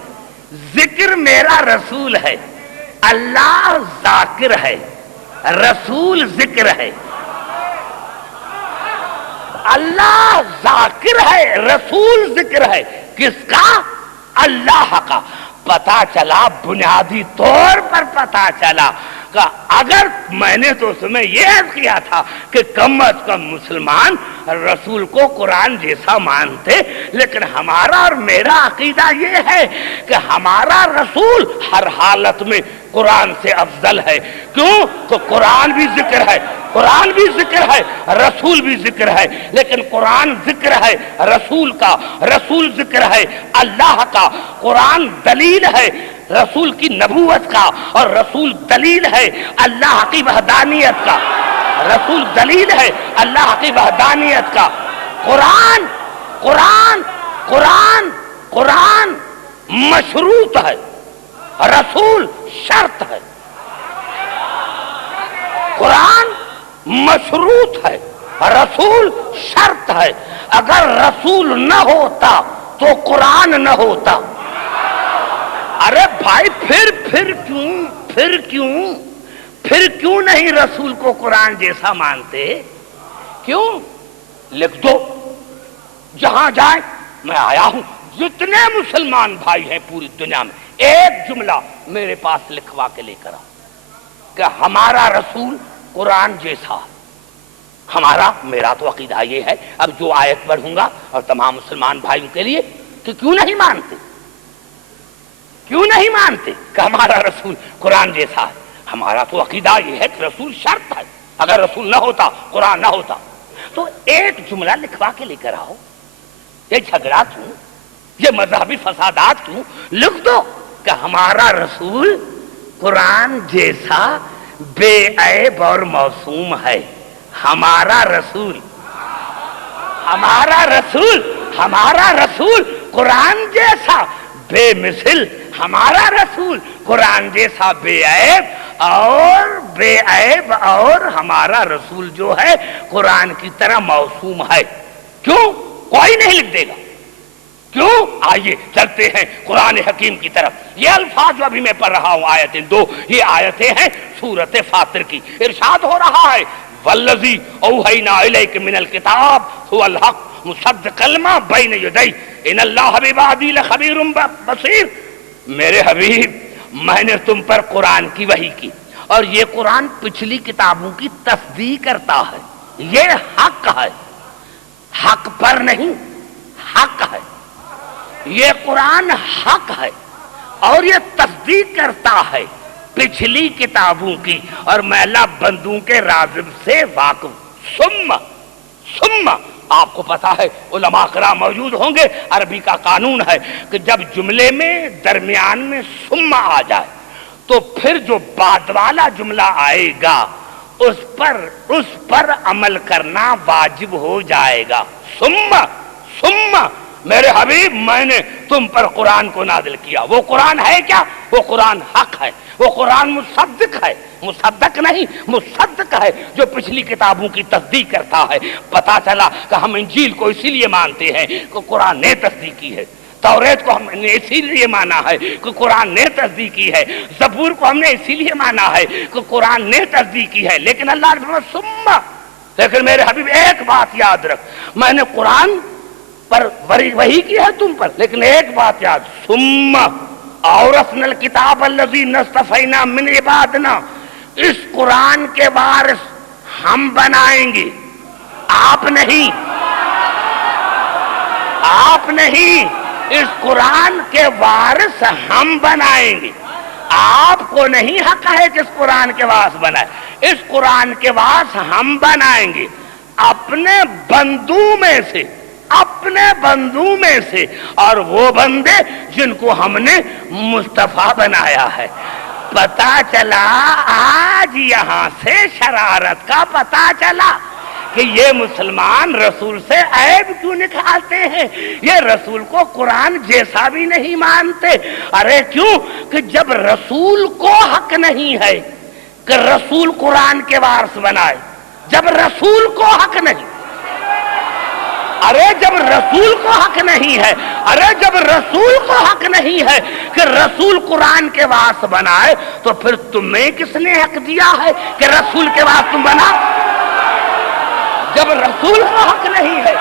ذکر میرا رسول ہے۔ اللہ ذاکر ہے، رسول ذکر ہے۔ اللہ ذاکر ہے، رسول ذکر ہے، کس کا؟ اللہ کا۔ پتا چلا، بنیادی طور پر پتا چلا کہ اگر میں نے تو اس میں یہ عرض کیا تھا کہ کم از کم مسلمان رسول کو قرآن جیسا مانتے، لیکن ہمارا اور میرا عقیدہ یہ ہے کہ ہمارا رسول ہر حالت میں قرآن سے افضل ہے۔ کیوں؟ تو قرآن بھی ذکر ہے، قرآن بھی ذکر ہے، رسول بھی ذکر ہے، لیکن قرآن ذکر ہے رسول کا، رسول ذکر ہے اللہ کا۔ قرآن دلیل ہے رسول کی نبوت کا، اور رسول دلیل ہے اللہ کی وحدانیت کا، رسول دلیل ہے اللہ کی وحدانیت کا۔ قرآن قرآن قرآن قرآن مشروط ہے، رسول شرط ہے۔ قرآن مشروط ہے، رسول شرط ہے۔ اگر رسول نہ ہوتا تو قرآن نہ ہوتا۔ ارے بھائی پھر کیوں نہیں رسول کو قرآن جیسا مانتے؟ کیوں؟ لکھ دو، جہاں جائیں میں آیا ہوں، جتنے مسلمان بھائی ہیں پوری دنیا میں، ایک جملہ میرے پاس لکھوا کے لے کر آؤ کہ ہمارا رسول قرآن جیسا۔ میرا تو عقیدہ یہ ہے، اب جو آیت پڑھوں گا اور تمام مسلمان بھائیوں کے لیے کہ کیوں نہیں مانتے کہ ہمارا رسول قرآن جیسا ہے؟ ہمارا تو عقیدہ یہ ہے کہ رسول شرط ہے، اگر رسول نہ ہوتا قرآن نہ ہوتا۔ تو ایک جملہ لکھوا کے لے کر آؤ، یہ جھگڑا کیوں، یہ مذہبی فسادات کیوں؟ لکھ دو کہ ہمارا رسول قرآن جیسا بے عیب اور معصوم ہے۔ ہمارا رسول قرآن جیسا بے مثل، ہمارا رسول قرآن جیسا بے عیب اور ہمارا رسول جو ہے قرآن کی طرح معصوم ہے۔ کیوں؟ کوئی نہیں لکھ دے گا۔ کیوں؟ آئیے چلتے ہیں قرآن حکیم کی طرف۔ یہ الفاظ جو ابھی میں پڑھ رہا ہوں آیتیں 2، یہ آیتیں ہیں سورۃ فاطر کی۔ ارشاد ہو رہا ہے والذی اوحینا الیک من الکتاب هو الحق مصدقا لما بین یدیہ ان اللہ بعبادہ لخبیر بصیر۔ میرے حبیب، میں نے تم پر قرآن کی وحی کی، اور یہ قرآن پچھلی کتابوں کی تصدیق کرتا ہے۔ یہ حق ہے، حق پر نہیں، حق ہے۔ یہ قرآن حق ہے اور یہ تصدیق کرتا ہے پچھلی کتابوں کی، اور میں اللہ بندوں کے رازق سے واقف۔ ثم آپ کو پتا ہے علماء کرام موجود ہوں گے، عربی کا قانون ہے کہ جب جملے میں درمیان میں ثم آ جائے تو پھر جو بعد والا جملہ آئے گا اس پر عمل کرنا واجب ہو جائے گا۔ ثم میرے حبیب، میں نے تم پر قرآن کو نازل کیا۔ وہ قرآن ہے کیا؟ وہ قرآن حق ہے، وہ قرآن مصدق ہے، مصدق نہیں مصدق ہے، جو پچھلی کتابوں کی تصدیق کرتا ہے۔ پتا چلا کہ ہم انجیل کو اسی لیے مانتے ہیں کہ قرآن نے تصدیق کی ہے، توریت کو ہم نے اسی لیے مانا ہے کہ قرآن نے تصدیق کی ہے، زبور کو ہم نے اسی لیے مانا ہے کہ قرآن نے تصدیق کی ہے۔ لیکن اللہ نے فرمایا لیکن میرے حبیب ایک بات یاد رکھ، میں نے قرآن پر وحی کی ہے تم پر، لیکن ایک بات یاد، ثم اورثنا الکتاب الذی اصطفینا من عبادنا، اس قرآن کے وارث ہم بنائیں گے، آپ نہیں، آپ نہیں، اس قرآن کے وارث ہم بنائیں گے۔ آپ کو نہیں حق ہے کہ اس قرآن کے وارث بنائے، اس قرآن کے وارث ہم بنائیں گے اپنے بندوں میں سے، اپنے بندوں میں سے، اور وہ بندے جن کو ہم نے مصطفیٰ بنایا ہے۔ پتہ چلا آج یہاں سے شرارت کا پتہ چلا کہ یہ مسلمان رسول سے عیب کیوں نکالتے ہیں، یہ رسول کو قرآن جیسا بھی نہیں مانتے۔ ارے کیوں کہ جب رسول کو حق نہیں ہے کہ رسول قرآن کے وارث بنائے، جب رسول کو حق نہیں، ارے جب رسول کو حق نہیں ہے، ارے جب رسول کو حق نہیں ہے کہ رسول قرآن کے وارث بنائے، تو پھر تمہیں کس نے حق دیا ہے کہ رسول کے وارث تم بناؤ؟ جب رسول کو حق نہیں ہے،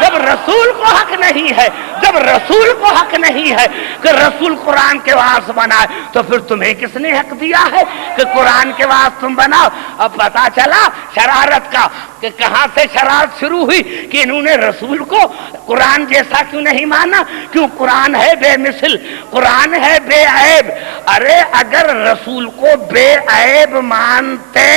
جب رسول کو حق نہیں ہے، جب رسول کو حق نہیں ہے کہ رسول قرآن کے وارث بنائے، تو پھر تمہیں کس نے حق دیا ہے کہ قرآن کے وارث تم بناؤ؟ اب پتا چلا شرارت کا کہ کہاں سے شرارت شروع ہوئی کہ انہوں نے رسول کو قرآن جیسا کیوں نہیں مانا، کیوں قرآن ہے بے مثل، قرآن ہے بے عیب۔ ارے اگر رسول کو بے عیب مانتے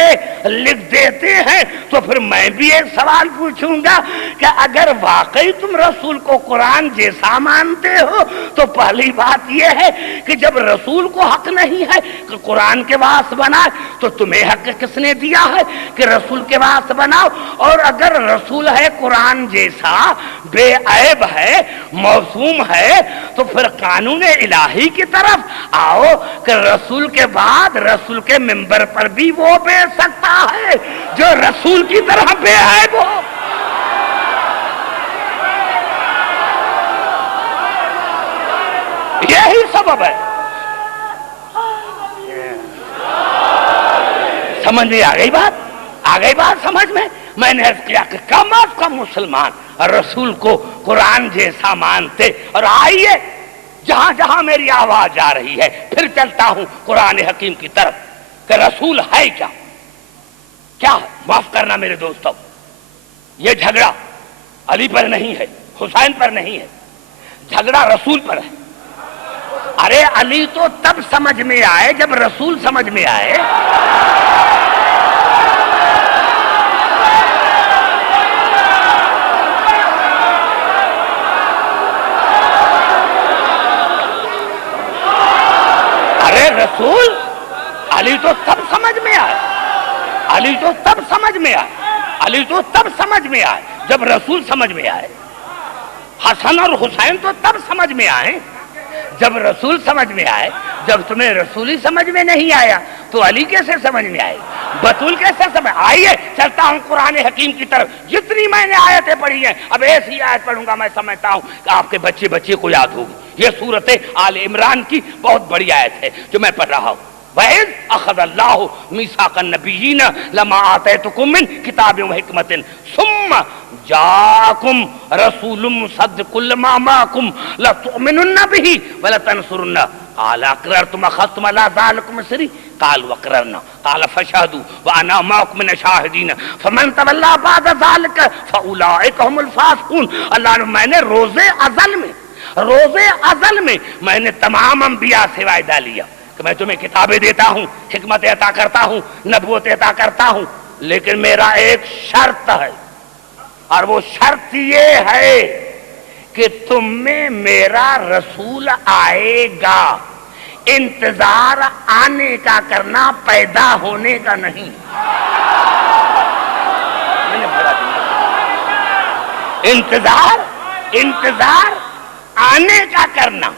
لکھ دیتے ہیں تو پھر میں بھی ایک سوال پوچھوں گا کہ اگر واقعی تم رسول کو قرآن جیسا مانتے ہو تو پہلی بات یہ ہے کہ جب رسول کو حق نہیں ہے کہ قرآن کے وارث بنائے تو تمہیں حق کس نے دیا ہے کہ رسول کے وارث بناؤ؟ اور اگر رسول ہے قرآن جیسا، بے عیب ہے، معصوم ہے، تو پھر قانون الہی کی طرف آؤ کہ رسول کے بعد رسول کے منبر پر بھی وہ بیٹھ سکتا ہے جو رسول کی طرح بے عیب ہو۔ یہی سبب ہے۔ سمجھ میں آ گئی بات؟ آ گئی بات سمجھ میں؟ میں نے عرض کیا کہ کم از کم مسلمان رسول کو قرآن جیسا مانتے۔ اور آئیے جہاں جہاں میری آواز جا رہی ہے پھر چلتا ہوں قرآن حکیم کی طرف کہ رسول ہے کیا؟ کیا ہے؟ معاف کرنا میرے دوستو، یہ جھگڑا علی پر نہیں ہے، حسین پر نہیں ہے، جھگڑا رسول پر ہے۔ ارے علی تو تب سمجھ میں آئے جب رسول سمجھ میں آئے۔ ارے رسول علی تو تب سمجھ میں آئے، علی تو تب سمجھ میں آئے، علی تو تب سمجھ میں آئے جب رسول سمجھ میں آئے۔ حسن اور حسین تو تب سمجھ میں آئے جب رسول سمجھ میں آئے۔ جب تمہیں رسول ہی سمجھ میں نہیں آیا تو علی کیسے سمجھ میں آئے، بطول کیسے سمجھ؟ آئیے چلتا ہوں قرآن حکیم کی طرف۔ جتنی میں نے آیتیں پڑھی ہیں اب ایسی آیت پڑھوں گا میں سمجھتا ہوں کہ آپ کے بچے کو یاد ہوگی۔ یہ سورت آل عمران کی بہت بڑی آیت ہے جو میں پڑھ رہا ہوں۔ وَإِذْ أَخَذَ اللَّهُ مِيثَاقَ النَّبِيِّينَ لَمَا آتَيْتُكُم مِّن كِتَابٍ وَحِكْمَةٍ ثُمَّ جَاءَكُمْ رَسُولٌ مُصَدِّقٌ لِّمَا مَعَكُمْ لَتُؤْمِنُنَّ بِهِ وَلَتَنصُرُنَّهُ قَالَ أَقْرَرْتُمْ أَخَذْتُمْ عَلَىٰ ذَٰلِكُمْ إِصْرِي قَالُوا أَقْرَرْنَا قَالَ فَاشْهَدُوا وَأَنَا مَعَكُمْ مِنَ الشَّاهِدِينَ فَمَن تَوَلَّىٰ بَعْدَ ذَٰلِكَ فَأُولَٰئِكَ هُمُ الْفَاسِقُونَ۔ اللہ نے میں نے روزے ازل میں میں نے تمام انبیاء سے وعدہ لیا کہ میں تمہیں کتابیں دیتا ہوں، حکمت عطا کرتا ہوں، نبوت عطا کرتا ہوں، لیکن میرا ایک شرط ہے، اور وہ شرط یہ ہے کہ تم میں میرا رسول آئے گا، انتظار آنے کا کرنا، پیدا ہونے کا نہیں۔ انتظار آنے کا کرنا،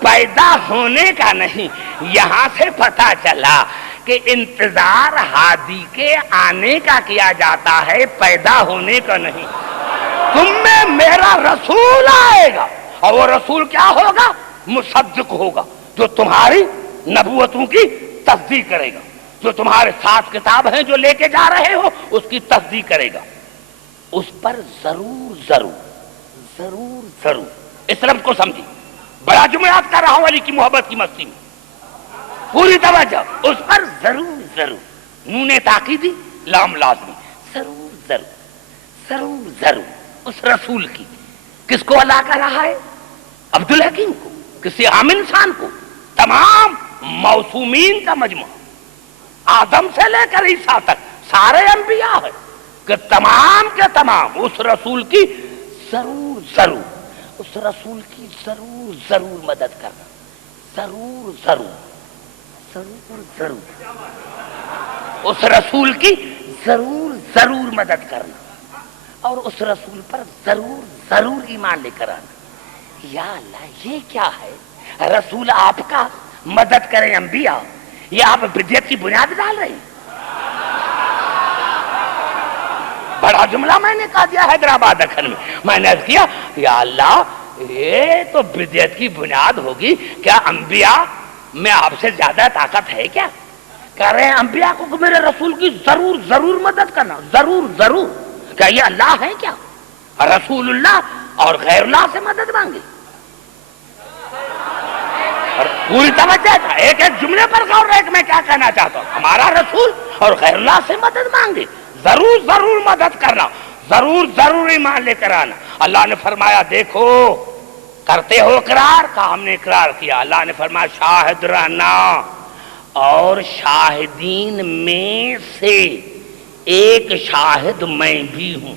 پیدا ہونے کا نہیں۔ یہاں سے پتہ چلا کہ انتظار ہادی کے آنے کا کیا جاتا ہے، پیدا ہونے کا نہیں۔ تم میں میرا رسول آئے گا، اور وہ رسول کیا ہوگا؟ مصدق ہوگا، جو تمہاری نبوتوں کی تصدیق کرے گا۔ جو تمہارے ساتھ کتاب ہیں جو لے کے جا رہے ہو اس کی تصدیق کرے گا، اس پر ضرور ضرور ضرور ضرور، اس لفظ کو سمجھی، بڑا جملات کر رہا ہوں علی کی محبت کی مستی میں، پوری توجہ، اس پر ضرور ضرور، نون تاکیدی لام لازمی، ضرور ضرور ضرور ضرور اس رسول کی، کس کو اللہ کر رہا ہے؟ عبدالحکیم کو، کسی عام انسان کو، تمام موسومین کا مجموعہ، آدم سے لے کر عیسیٰ تک سارے انبیاء ہیں کہ تمام کے تمام اس رسول کی ضرور ضرور، اس رسول کی ضرور ضرور مدد کرنا، ضرور ضرور ضرور ضرور، اس رسول کی ضرور ضرور مدد کرنا اور اس رسول پر ضرور ضرور ایمان لے کر آنا۔ یا اللہ یہ کیا ہے؟ رسول آپ کا مدد کریں انبیاء، یہ آپ بدعت کی بنیاد ڈال رہے ہیں۔ بڑا جملہ میں نے کہا دیا حیدرآباد دکن میں نے کیا یا اللہ یہ تو بدعت کی بنیاد ہوگی، کیا انبیاء میں آپ سے زیادہ طاقت ہے کیا؟ کہہ رہے ہیں انبیاء کو کہ میرے رسول کی ضرور ضرور مدد کرنا، ضرور ضرور، کیا یہ اللہ ہے کیا؟ رسول اللہ اور غیر اللہ سے مدد مانگے، اور پوری توجہ تھا ایک ایک جملے پر غور رہے کہ میں کیا کہنا چاہتا ہوں، ہمارا رسول اور غیر اللہ سے مدد مانگے، ضرور ضرور مدد کرنا، ضرور ضرور ایمان لے کر آنا۔ اللہ نے فرمایا دیکھو کرتے ہو اقرار، کہا ہم نے اقرار کیا، اللہ نے فرمایا شاہد رہنا اور شاہدین میں سے ایک شاہد میں بھی ہوں۔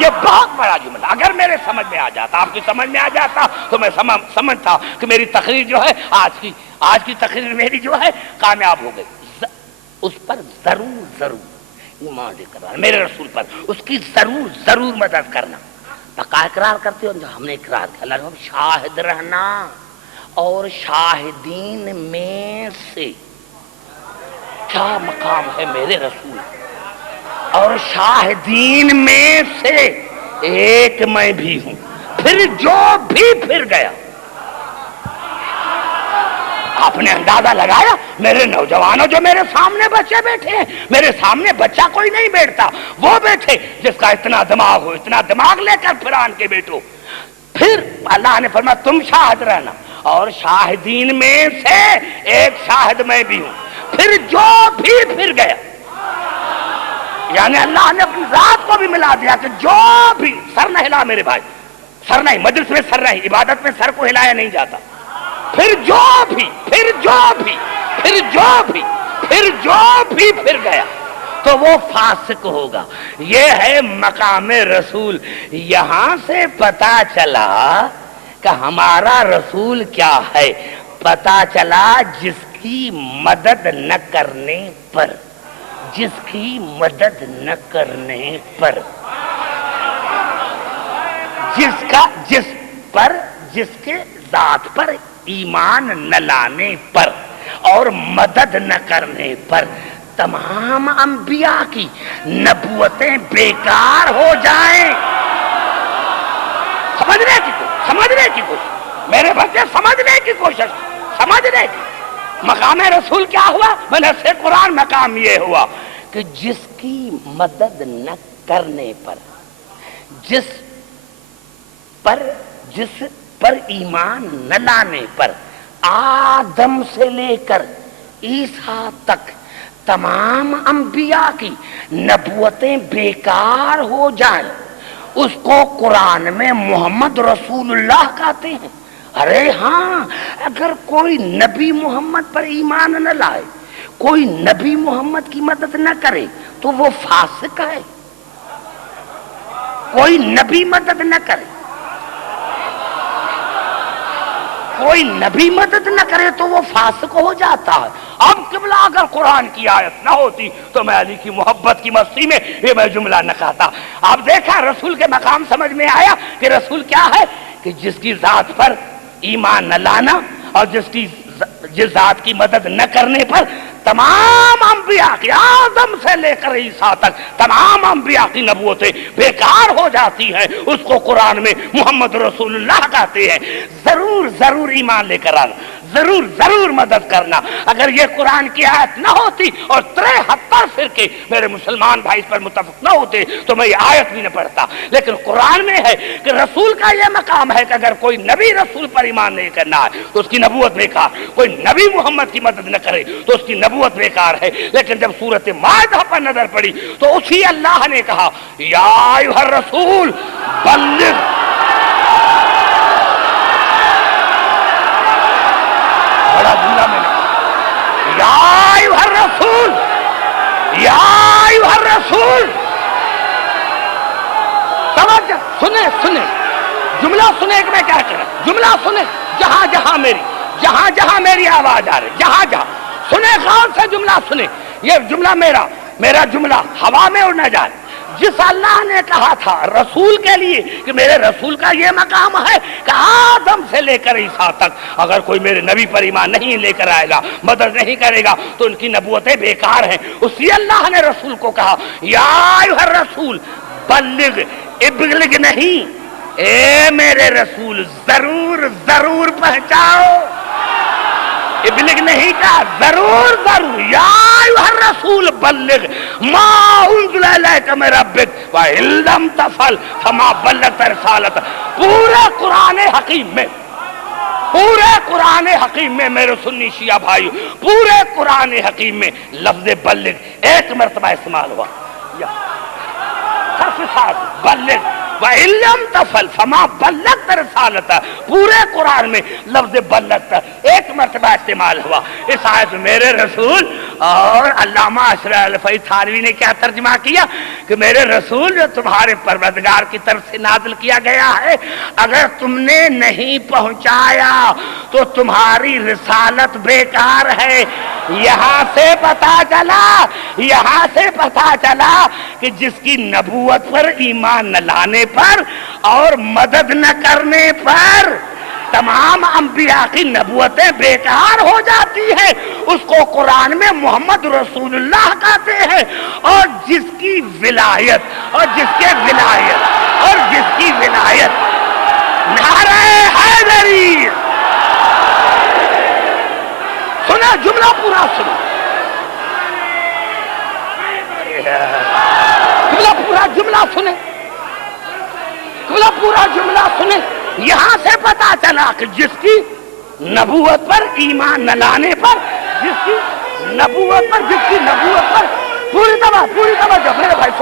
یہ بہت بڑا جملہ اگر میرے سمجھ میں آ جاتا، آپ کی سمجھ میں آ جاتا تو میں سمجھتا کہ میری تقریر جو ہے آج کی تقریر میری جو ہے کامیاب ہو گئی۔ اس پر ضرور ضرور ایمان لے کر آنا، میرے رسول پر اس کی ضرور ضرور مدد کرنا، پکا اقرار کرتے ہو ہم نے اقرار کیا، اللہ نے شاہد رہنا اور شاہدین میں سے، کیا مقام ہے میرے رسول، اور شاہدین میں سے ایک میں بھی ہوں، پھر جو بھی پھر گیا۔ آپ نے اندازہ لگایا میرے نوجوانوں جو میرے سامنے بچے بیٹھے ہیں، میرے سامنے بچہ کوئی نہیں بیٹھتا، وہ بیٹھے جس کا اتنا دماغ ہو، اتنا دماغ لے کر پھر آن کے بیٹھو، پھر اللہ نے فرمایا تم شاہد رہنا اور شاہدین میں سے ایک شاہد میں بھی ہوں، پھر جو بھی پھر گیا، یعنی اللہ نے اپنی ذات کو بھی ملا دیا کہ جو بھی، سر نہ ہلا میرے بھائی، سر نہیں، مجلس میں سر نہیں، عبادت میں سر کو ہلایا نہیں جاتا، پھر جو بھی پھر جو بھی پھر جو بھی پھر جو بھی پھر گیا تو وہ فاسق ہوگا۔ یہ ہے مقام رسول۔ یہاں سے پتا چلا کہ ہمارا رسول کیا ہے، پتا چلا جس کی مدد نہ کرنے پر، جس کی مدد نہ کرنے پر، جس کے ذات پر ایمان نہ لانے پر اور مدد نہ کرنے پر تمام انبیاء کی نبوتیں بیکار ہو جائیں۔ سمجھنے کی کوشش میرے بچے، سمجھنے کی کوشش، سمجھنے کی۔ مقام رسول کیا ہوا؟ میں نے سے قرآن مقام یہ ہوا کہ جس کی مدد نہ کرنے پر، جس پر ایمان نہ لانے پر آدم سے لے کر عیسیٰ تک تمام انبیاء کی نبوتیں بیکار ہو جائیں، اس کو قرآن میں محمد رسول اللہ کہتے ہیں۔ ارے ہاں، اگر کوئی نبی محمد پر ایمان نہ لائے، کوئی نبی محمد کی مدد نہ کرے تو وہ فاسق ہے۔ کوئی نبی مدد نہ کرے، کوئی نبی مدد نہ کرے تو وہ فاسق ہو جاتا ہے۔ اب قبلہ اگر قرآن کی آیت نہ ہوتی تو میں علی کی محبت کی مستی میں یہ میں جملہ نہ کہتا۔ آپ دیکھا رسول کے مقام سمجھ میں آیا کہ رسول کیا ہے؟ کہ جس کی ذات پر ایمان نہ لانا اور جس ذات کی مدد نہ کرنے پر تمام انبیاء کی، آدم سے لے کر عیسیٰ تک تمام انبیاء کی نبوتیں بیکار ہو جاتی ہیں، اس کو قرآن میں محمد رسول اللہ کہتے ہیں۔ ضرور ضرور ایمان لے کر آنا، ضرور ضرور مدد کرنا۔ اگر یہ قرآن کی آیت نہ ہوتی اور 73 فرقے میرے مسلمان بھائی اس پر متفق نہ ہوتے تو میں یہ آیت بھی نہ پڑھتا، لیکن قرآن میں ہے کہ رسول کا یہ مقام ہے کہ اگر کوئی نبی رسول پر ایمان نہیں کرنا ہے تو اس کی نبوت بیکار، کوئی نبی محمد کی مدد نہ کرے تو اس کی نبوت بیکار ہے۔ لیکن جب سورۃ مائدہ پر نظر پڑی تو اسی اللہ نے کہا یا ایھا الرسول بلغ، بڑا جملہ میں نے یا ایھا الرسول، یا ایھا الرسول، توجہ سنیں جملہ سنیں کہ میں کیا کر رہا ہوں، جملہ سنیں، جہاں جہاں میری آواز آ رہی، جہاں سنیں، غور سے جملہ سنیں۔ یہ جملہ میرا جملہ ہوا میں اڑ نہ جائے۔ جس اللہ نے کہا تھا رسول کے لیے کہ میرے رسول کا یہ مقام ہے کہ آدم سے لے کر عیسیٰ تک اگر کوئی میرے نبی پر ایمان نہیں لے کر آئے گا، مدد نہیں کرے گا تو ان کی نبوتیں بیکار ہیں، اسی اللہ نے رسول کو کہا یا ایھا الرسول بلغ، ابلغ نہیں، اے میرے رسول ضرور ضرور پہنچاؤ، ابلغ نہیں کہا، ضرور ضرور، یا ایھا الرسول بلغ ما انزل الیک من ربک وان لم تفعل فما بلغت رسالتہ۔ پورے قرآن حکیم میں میرے سنی شیعہ بھائیو، پورے قرآن حکیم میں لفظ بلغ ایک مرتبہ استعمال ہوا، بلغ وَإِن لَّمْ تَفْعَلْ فَمَا بَلَّغْتَ رِسَالَتَهُ، پورے قرآن میں لفظ بلغت ایک مرتبہ استعمال ہوا۔ اس آیت میں میرے رسول، اور علامہ اشرف الفی تھانوی نے کیا ترجمہ کیا کہ میرے رسول جو تمہارے پروردگار کی طرف سے نازل کیا گیا ہے، اگر تم نے نہیں پہنچایا تو تمہاری رسالت بیکار ہے۔ یہاں سے پتا چلا کہ جس کی نبوت پر ایمان نہ لانے پر اور مدد نہ کرنے پر تمام انبیاء کی نبوتیں بیکار ہو جاتی ہیں، اس کو قرآن میں محمد رسول اللہ کہتے ہیں۔ اور جس کی ولایت نعرہ حیدری، سنا جملہ پورا سنا، پورا جملہ سنے، یہاں سے پتا چلا کہ جس کی نبوت پر ایمان نہ لانے پر، جس کی نبوت پر پوری توجہ میرے بھائی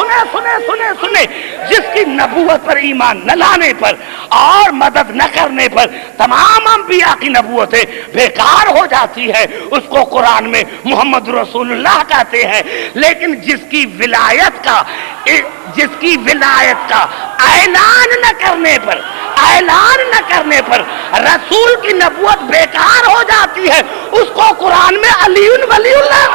سنے، جس کی نبوت پر ایمان نہ لانے پر اور مدد نہ کرنے پر تمام انبیاء کی نبوتیں بیکار ہو جاتی ہے، اس کو قرآن میں محمد رسول اللہ کہتے ہیں۔ لیکن جس کی ولایت کا اعلان نہ کرنے پر رسول کی نبوت بیکار ہو جاتی ہے، اس کو قرآن میں علی ولی اللہ۔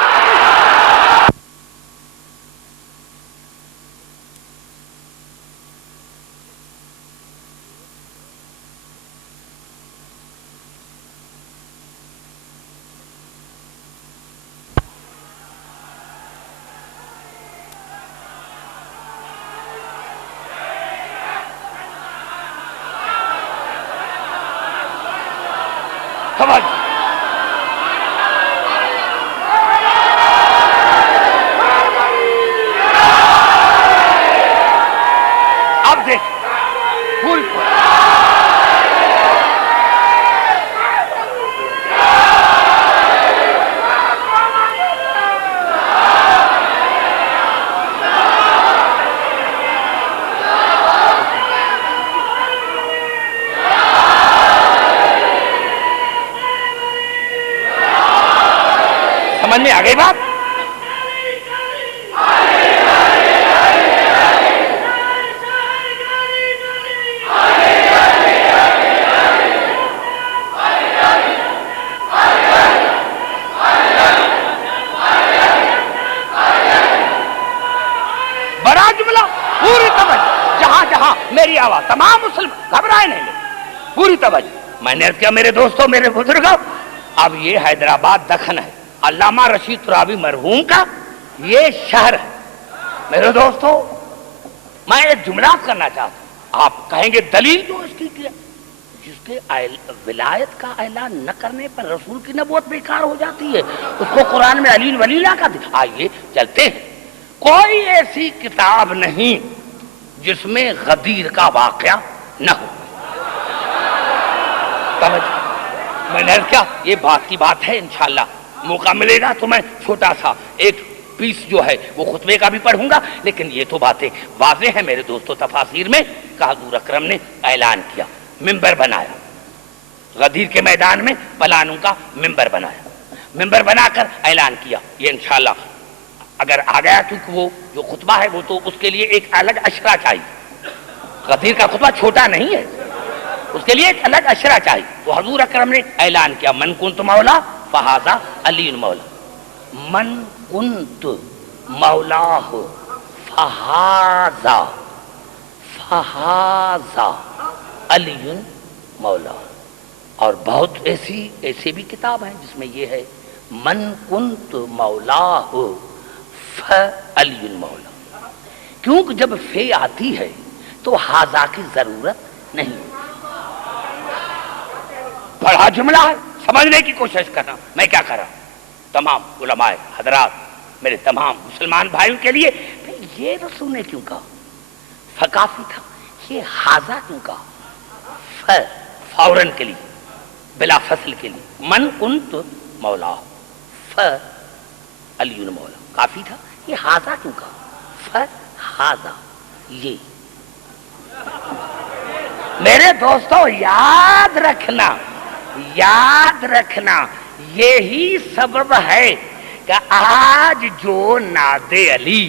اب دیکھ سمجھ میں آ گئی بات؟ بڑا جملہ، پوری توجہ، جہاں میری آواز، تمام مسلم گھبرائے نہیں، پوری توجہ۔ میں نے کیا میرے دوستوں، میرے بزرگوں، اب یہ حیدرآباد دکن ہے، علامہ رشید ترابی مرحوم کا یہ شہر ہے۔ میرے دوستو میں ایک جملہ کرنا چاہتا ہوں، آپ کہیں گے دلیل جو اس کی کیا؟ جس کے ولایت کا اعلان نہ کرنے پر رسول کی نبوت بیکار ہو جاتی ہے، اس کو قرآن میں علی ولی لا کر دیا۔ آئیے چلتے ہیں، کوئی ایسی کتاب نہیں جس میں غدیر کا واقعہ نہ ہو۔ میں نے کیا یہ بات کی بات ہے، انشاءاللہ موقع ملے گا تو میں چھوٹا سا ایک پیس جو ہے وہ خطبے کا بھی پڑھوں گا، لیکن یہ تو باتیں واضح ہیں میرے دوستو۔ تفاسیر میں کہ حضور اکرم نے اعلان کیا، ممبر بنایا، غدیر کے میدان میں پلانوں کا ممبر بنایا، ممبر بنا کر اعلان کیا۔ یہ انشاءاللہ اگر آ گیا، کیونکہ وہ جو خطبہ ہے وہ تو اس کے لیے ایک الگ اشرا چاہیے، غدیر کا خطبہ چھوٹا نہیں ہے، اس کے لیے ایک الگ اشرا چاہیے۔ تو حضور اکرم نے اعلان کیا، من کنت مولا فہذا علی مولا، من کنت مولاہ فہذا علی مولا۔ اور بہت ایسے بھی کتاب ہیں جس میں یہ ہے من کنت مولاہ فعلی مولا، کیونکہ جب فے آتی ہے تو ہاذا کی ضرورت نہیں۔ بڑا جملہ ہے، سمجھنے کی کوشش کرنا۔ میں کیا کر رہا ہوں؟ تمام علماء حضرات، میرے تمام مسلمان بھائیوں کے لیے یہ رسول نے کیوں کہا فکافی تھا، یہ ہاذا کیوں کہا فوراً کے لیے، بلا فصل کے لیے؟ من کنت مولا فعلی مولا کافی تھا، یہ ہاذا کیوں کہا فہذا؟ یہ میرے دوستو یاد رکھنا یہی سبب ہے کہ آج جو نعت علی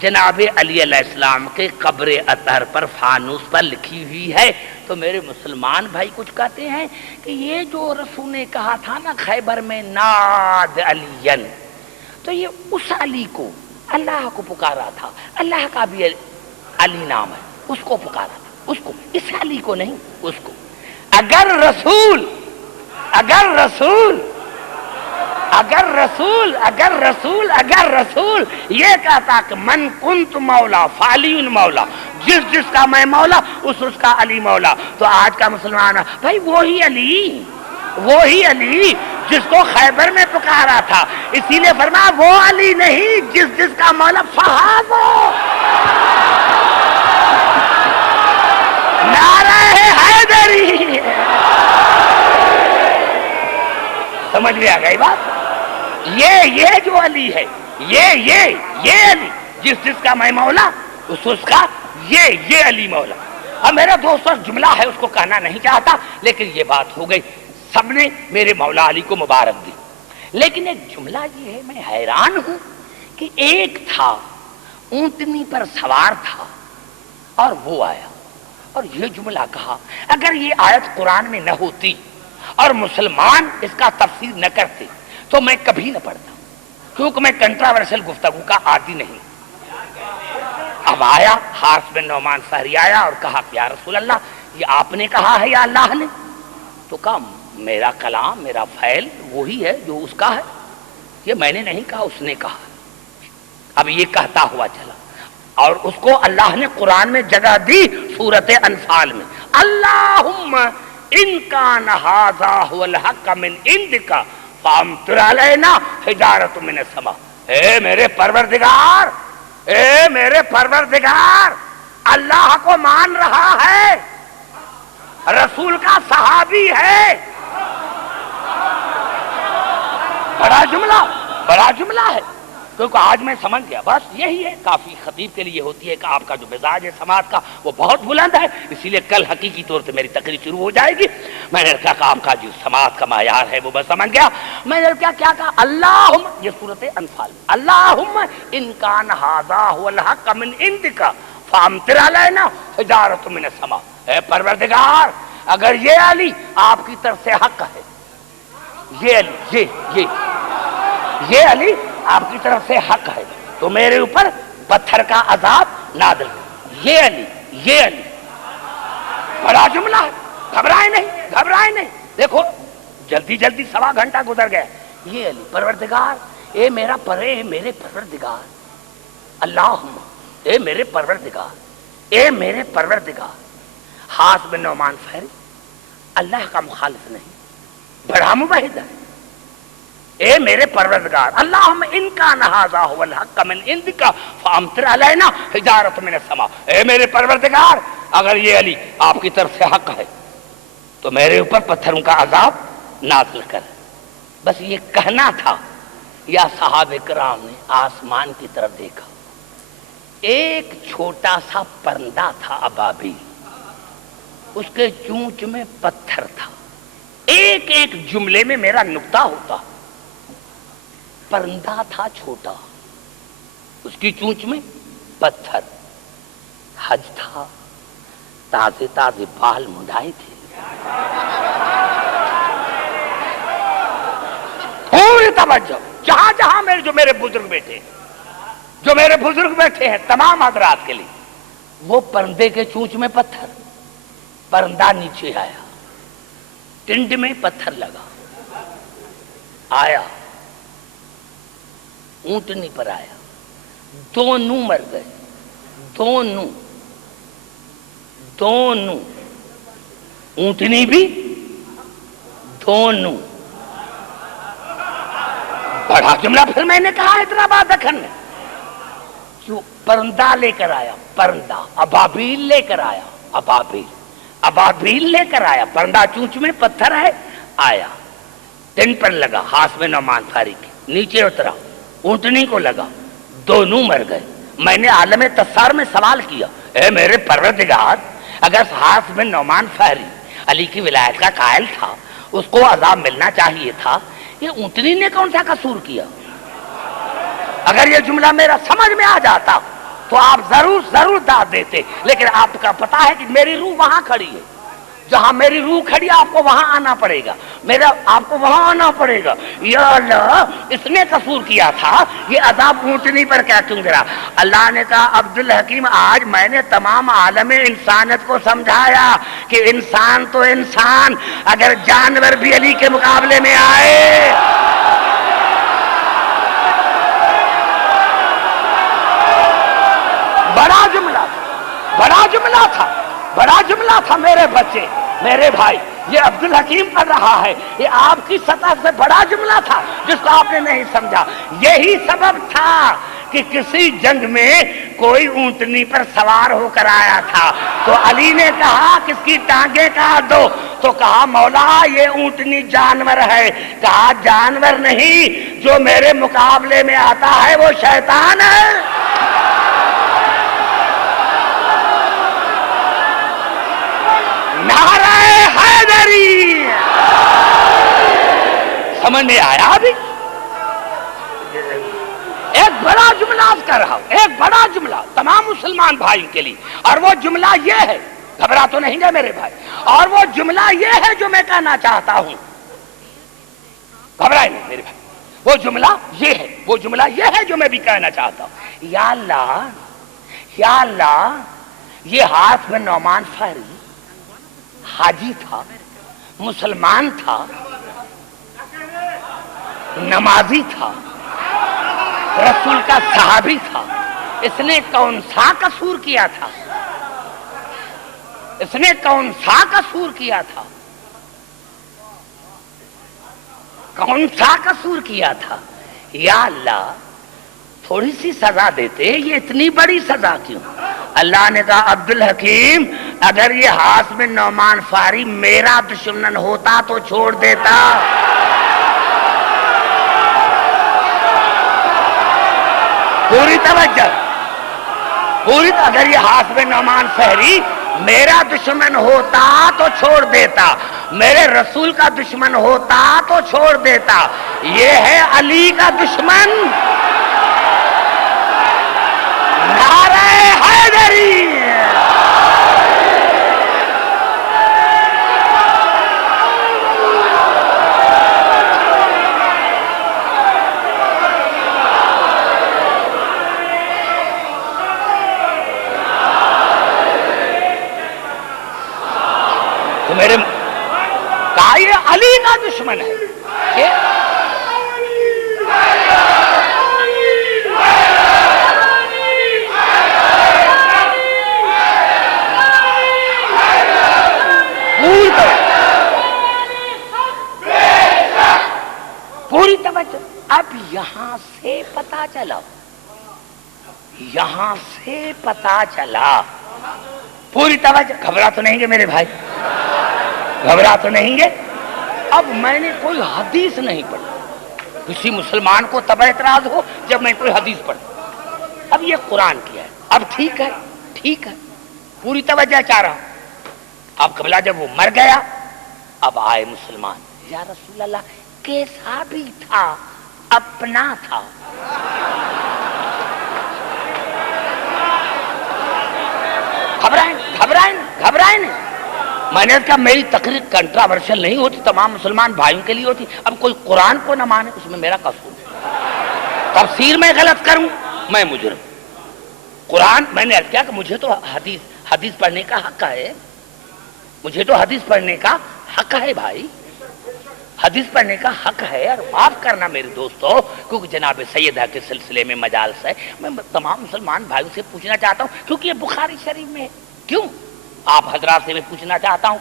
جناب علی علیہ السلام کے قبر اطہر پر فانوس پر لکھی ہوئی ہے، تو میرے مسلمان بھائی کچھ کہتے ہیں کہ یہ جو رسول نے کہا تھا نا خیبر میں ناد علی، تو یہ اس علی کو اللہ کو پکارا تھا، اللہ کا بھی علی نام ہے، اس کو پکارا تھا، اس کو، اس علی کو نہیں، اس کو۔ اگر رسول یہ کہتا کہ من کنت مولا فعلی مولا، جس کا میں مولا اس کا علی مولا، تو آج کا مسلمان بھائی وہی علی جس کو خیبر میں پکارا تھا، اسی لیے فرمایا وہ علی نہیں جس کا مولا فہذا۔ نعرہ حیدری، سمجھ میں آ گئی بات؟ یہ جو علی ہے، یہ علی جس کا میں مولا اس کا یہ علی مولا۔ اب میرا دوست جملہ ہے اس کو کہنا نہیں چاہتا، لیکن یہ بات ہو گئی، سب نے میرے مولا علی کو مبارک دی۔ لیکن ایک جملہ یہ ہے، میں حیران ہوں کہ ایک تھا اونٹنی پر سوار تھا اور وہ آیا اور یہ جملہ کہا۔ اگر یہ آیت قرآن میں نہ ہوتی اور مسلمان اس کا تفسیر نہ کرتے تو میں کبھی نہ پڑھتا، کیونکہ میں کنٹراورشل گفتگو کا عادی نہیں۔ اب آیا حارث بن نعمان فہری آیا اور کہا کہ یا رسول اللہ، یہ آپ نے کہا ہے یا اللہ نے؟ تو کہا میرا کلام، میرا فعل وہی ہے جو اس کا ہے، یہ میں نے نہیں کہا، اس نے کہا۔ اب یہ کہتا ہوا چلا اور اس کو اللہ نے قرآن میں جگہ دی سورۃ انفال میں، اللہم ان کان ھذا ھو الحق من عندک فامطر علینا حجارۃ من السماء۔ اے میرے پروردگار، اللہ کو مان رہا ہے، رسول کا صحابی ہے، بڑا جملہ ہے، کیونکہ آج میں سمجھ گیا بس یہی ہے کافی۔ خطیب کے لیے ہوتی ہے کہ آپ کا جو مزاج ہے سماعت کا وہ بہت بلند ہے، اسی لیے کل حقیقی طور سے میری تقریر شروع ہو جائے گی۔ میں نے کہا کہ آپ کا جو سماعت کا معیار ہے وہ میں سمجھ گیا۔ میں نے کیا کہا، اللہم، یہ سورۃ انفال، اللہم ان کان ھذا ھو الحق من عندک فامطر علینا حجارۃ من السماء۔ اے پروردگار، اگر یہ علی آپ کی طرف سے حق ہے، یہ علی آپ کی طرف سے حق ہے، تو میرے اوپر پتھر کا عذاب نازل کر۔ یہ علی بڑا جملہ ہے، گھبرائے نہیں۔ دیکھو جلدی 1.25 گھنٹہ گزر گیا، یہ علی پروردگار اے میرا اے میرے پروردگار، اللہم اے میرے پروردگار، اے میرے پروردگار۔ حارث بن نعمان فہری اللہ کا مخالف نہیں، بڑا موحد ہے۔ اے میرے پروردگار، اللہم ان کان ھذا ھو الحق من عندک فامطر علینا حجارۃ من السماء، اے میرے پروردگار اگر یہ علی آپ کی طرف سے حق ہے تو میرے اوپر پتھروں کا عذاب نازل کر۔ بس یہ کہنا تھا، یا صحابہ کرام نے آسمان کی طرف دیکھا، ایک چھوٹا سا پرندہ تھا ابابیل، اس کے چونچ میں پتھر تھا۔ ایک ایک جملے میں میرا نقطہ ہوتا، پرندہ تھا چھوٹا، اس کی چونچ میں پتھر، حج تھا، تازے تازے بال منڈائے تھے، پوری توجہ جہاں جہاں میرے بزرگ بیٹھے، جو میرے بزرگ بیٹھے ہیں تمام حضرات کے لیے، وہ پرندے کے چونچ میں پتھر، پرندہ نیچے آیا، ٹنڈ میں پتھر لگا، آیا اونٹنی پر آیا، دونوں مر گئے، دونوں اونٹنی بھی، دونوں۔ بڑا جملہ پھر میں نے کہا اتنا بات دکھن میں، جو پرندہ لے کر آیا، پرندہ ابابیل لے کر آیا، ابابیل لے کر آیا، پرندہ چونچ میں پتھر ہے، آیا ٹن پر لگا، حارث بن نعمان فہری کے نیچے اترا، اونٹنی کو لگا، دونوں مر گئے۔ میں نے عالم تسار میں سوال کیا، اے میرے پروردگار اگر حارث بن نعمان فہری علی کی ولایت کا قائل تھا، اس کو عذاب ملنا چاہیے تھا، یہ اونٹنی نے کون سا قصور کیا؟ اگر یہ جملہ میرا سمجھ میں آ جاتا تو آپ ضرور داد دیتے، لیکن آپ کا پتا ہے کہ میری روح وہاں کھڑی ہے، جہاں میری روح کھڑی آپ کو وہاں آنا پڑے گا، آپ کو وہاں آنا پڑے گا۔ یا اللہ اس نے قصور کیا تھا، یہ عذاب اونٹنی پر کیا کیوں گرا؟ اللہ نے کہا عبدالحکیم آج میں نے تمام عالم انسانیت کو سمجھایا کہ انسان تو انسان، اگر جانور بھی علی کے مقابلے میں آئے، بڑا جملہ تھا میرے بچے، میرے بھائی، یہ عبدالحکیم پڑھ رہا ہے، یہ آپ کی سطح سے بڑا جملہ تھا جس کو آپ نے نہیں سمجھا۔ یہی سبب تھا کہ کسی جنگ میں کوئی اونٹنی پر سوار ہو کر آیا تھا تو علی نے کہا کس کی ٹانگیں کاٹ دو، تو کہا مولا یہ اونٹنی جانور ہے، کہا جانور نہیں، جو میرے مقابلے میں آتا ہے وہ شیطان ہے۔ نعرہ حیدری، سمجھ نہیں آیا ابھی؟ ایک بڑا جملہ کر رہا ہوں، ایک بڑا جملہ تمام مسلمان بھائیوں کے لیے، اور وہ جملہ یہ ہے، گھبرا تو نہیں گئے میرے بھائی، اور وہ جملہ یہ ہے جو میں کہنا چاہتا ہوں، گھبرائے نہیں میرے بھائی، وہ جملہ یہ ہے جو میں بھی کہنا چاہتا ہوں۔ یا اللہ، یہ حارث بن نعمان فہری حاجی تھا، مسلمان تھا، نمازی تھا، رسول کا صحابی تھا، اس نے کون سا قصور کیا تھا؟ کون سا قصور کیا تھا؟ یا اللہ تھوڑی سی سزا دیتے، یہ اتنی بڑی سزا کیوں؟ اللہ نے کہا عبدالحکیم اگر یہ حارث بن نعمان فہری میرا دشمن ہوتا تو چھوڑ دیتا۔ پوری توجہ، اگر یہ حارث بن نعمان فہری میرا دشمن ہوتا تو چھوڑ دیتا، میرے رسول کا دشمن ہوتا تو چھوڑ دیتا، یہ ہے علی کا دشمن۔ نعرہ حیدری، تو میرے کہا یہ علی کا دشمن ہے، پوری توجہ. اب یہاں سے پتا چلا, یہاں سے پتا چلا, پوری توجہ. گھبرا تو نہیں گے میرے بھائی, گھبرا تو نہیں گے. اب میں نے کوئی حدیث نہیں پڑھی, کسی مسلمان کو تب اعتراض ہو جب میں کوئی حدیث پڑھوں. اب یہ قرآن کیا ہے. اب ٹھیک ہے, ٹھیک ہے, پوری توجہ چاہ رہا ہوں. اب قبلہ جب وہ مر گیا, اب آئے مسلمان, یا رسول اللہ کیسا بھی تھا, اپنا تھا. گھبرائیں نہیں. میں نے کہا میری تقریر کنٹراورشل نہیں ہوتی, تمام مسلمان بھائیوں کے لیے ہوتی. اب کوئی قرآن کو نہ مانے اس میں میرا قصور ہے. تفسیر میں غلط کروں میں مجرم. قرآن میں نے عرض کیا کہ مجھے تو حدیث پڑھنے کا حق ہے, مجھے تو حدیث پڑھنے کا حق ہے بھائی, حدیث پڑھنے کا حق ہے. اور معاف کرنا میرے دوستو, کیونکہ جناب سیدہ کے سلسلے میں مجالس ہے, میں تمام مسلمان بھائیوں سے پوچھنا چاہتا ہوں, کیونکہ یہ بخاری شریف میں ہے. کیوں آپ حضرات سے میں پوچھنا چاہتا ہوں,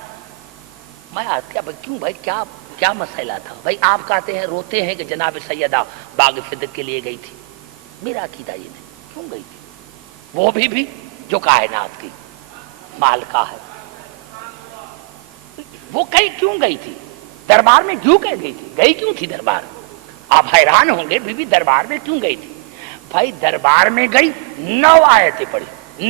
میں کیا کیوں بھائی, کیا مسئلہ تھا بھائی؟ آپ کہتے ہیں, روتے ہیں کہ جناب سیدہ باغ صدق کے لیے گئی تھی. میرا عقیدہ یہ نہیں. کیوں گئی تھی؟ وہ بھی جو کائنات کی مالکہ ہے, وہ کہیں کیوں گئی تھی؟ دربار میں کیوں کہ گئی تھی؟ گئی کیوں تھی دربار؟ آپ حیران ہوں گے, بی بی دربار میں کیوں گئی تھی؟ بھائی دربار میں گئی, 9 آیتیں پڑھی.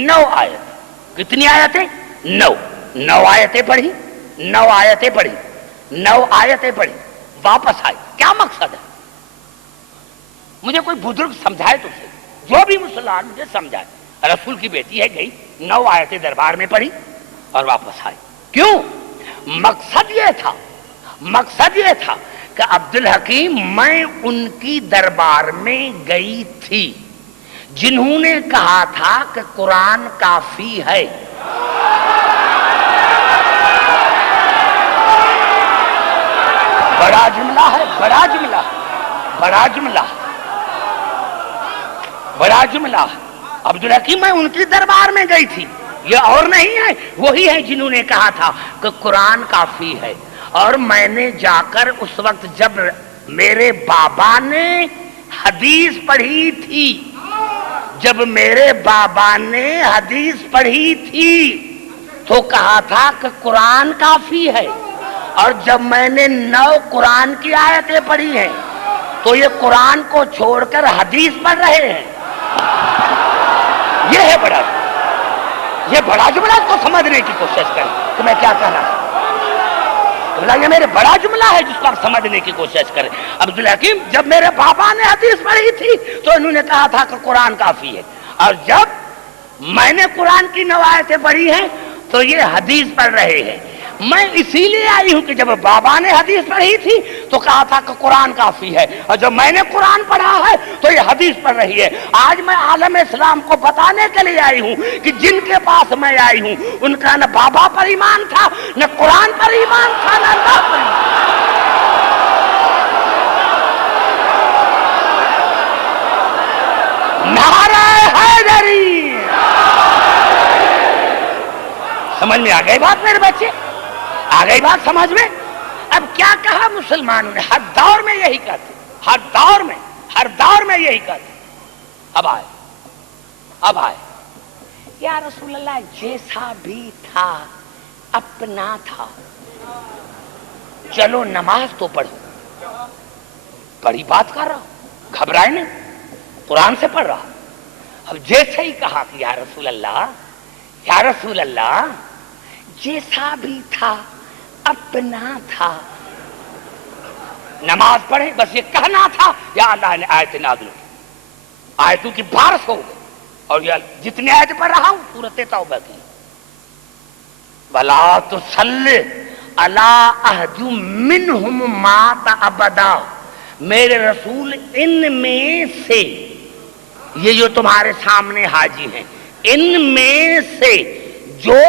9 آیت. کتنی آیتیں؟ 9 آیتیں پڑھی. 9 آیتیں پڑھی. 9 آیتیں پڑھی, واپس آئی. کیا مقصد ہے؟ مجھے کوئی بزرگ سمجھائے تو صحیح, جو بھی مسلمان مجھے سمجھائے. رسول کی بیٹی ہے, گئی 9 آیتیں دربار میں پڑھی اور واپس آئی. کیوں؟ مقصد یہ تھا کہ عبدالحکیم میں ان کی دربار میں گئی تھی جنہوں نے کہا تھا کہ قرآن کافی ہے. بڑا جملہ ہے, بڑا جملہ, بڑا جملہ, بڑا جملہ. عبدالحکیم میں ان کی دربار میں گئی تھی, یہ اور نہیں ہے, وہی ہے جنہوں نے کہا تھا کہ قرآن کافی ہے. اور میں نے جا کر اس وقت جب میرے بابا نے حدیث پڑھی تھی, جب میرے بابا نے حدیث پڑھی تھی تو کہا تھا کہ قرآن کافی ہے. اور جب میں نے 9 قرآن کی آیتیں پڑھی ہیں تو یہ قرآن کو چھوڑ کر حدیث پڑھ رہے ہیں. یہ ہے بڑا جملہ. یہ بڑا جملہ کو سمجھنے کی کوشش کریں کہ میں کیا کہنا ہے. یہ میرے بڑا جملہ ہے جس کو آپ سمجھنے کی کوشش کریں. عبدالحکیم جب میرے بابا نے حدیث پڑھی تھی تو انہوں نے کہا تھا کہ قرآن کافی ہے, اور جب میں نے قرآن کی 9 آیتیں پڑھی ہیں تو یہ حدیث پڑھ رہے ہیں. میں اسی لیے آئی ہوں کہ جب بابا نے حدیث پڑھی تھی تو کہا تھا کہ قرآن کافی ہے, اور جب میں نے قرآن پڑھا ہے تو یہ حدیث پڑھ رہی ہے. آج میں عالم اسلام کو بتانے کے لیے آئی ہوں کہ جن کے پاس میں آئی ہوں ان کا نہ بابا پر ایمان تھا, نہ قرآن پر ایمان تھا, نہ اللہ پر ایمان. نعرہ حیدری. سمجھ میں آ گئی بات میرے بچے؟ آ گئی بات سمجھ میں؟ اب کیا کہا مسلمانوں نے؟ ہر دور میں یہی کہتے, ہر دور میں یہی کہتے. اب آئے یا رسول اللہ جیسا بھی تھا اپنا تھا. چلو نماز تو پڑھو, بڑی بات کر رہا ہوں, گھبرائے نہیں, قرآن سے پڑھ رہا. اب جیسے ہی کہا کہ یا رسول اللہ جیسا بھی تھا اپنا تھا. نماز پڑھے, بس یہ کہنا تھا, یا اللہ نے آیت نازل کی, آیتوں کی بارش ہو گئی, اور یہ جتنے آیت پڑھ رہا ہوں سورۃ توبہ کی. وَلَا تُصَلِّ عَلَىٰ أَحَدٍ مِّنْهُمْ مَاتَ أَبَدًا. میرے رسول ان میں سے, یہ جو تمہارے سامنے حاجی ہیں, ان میں سے جو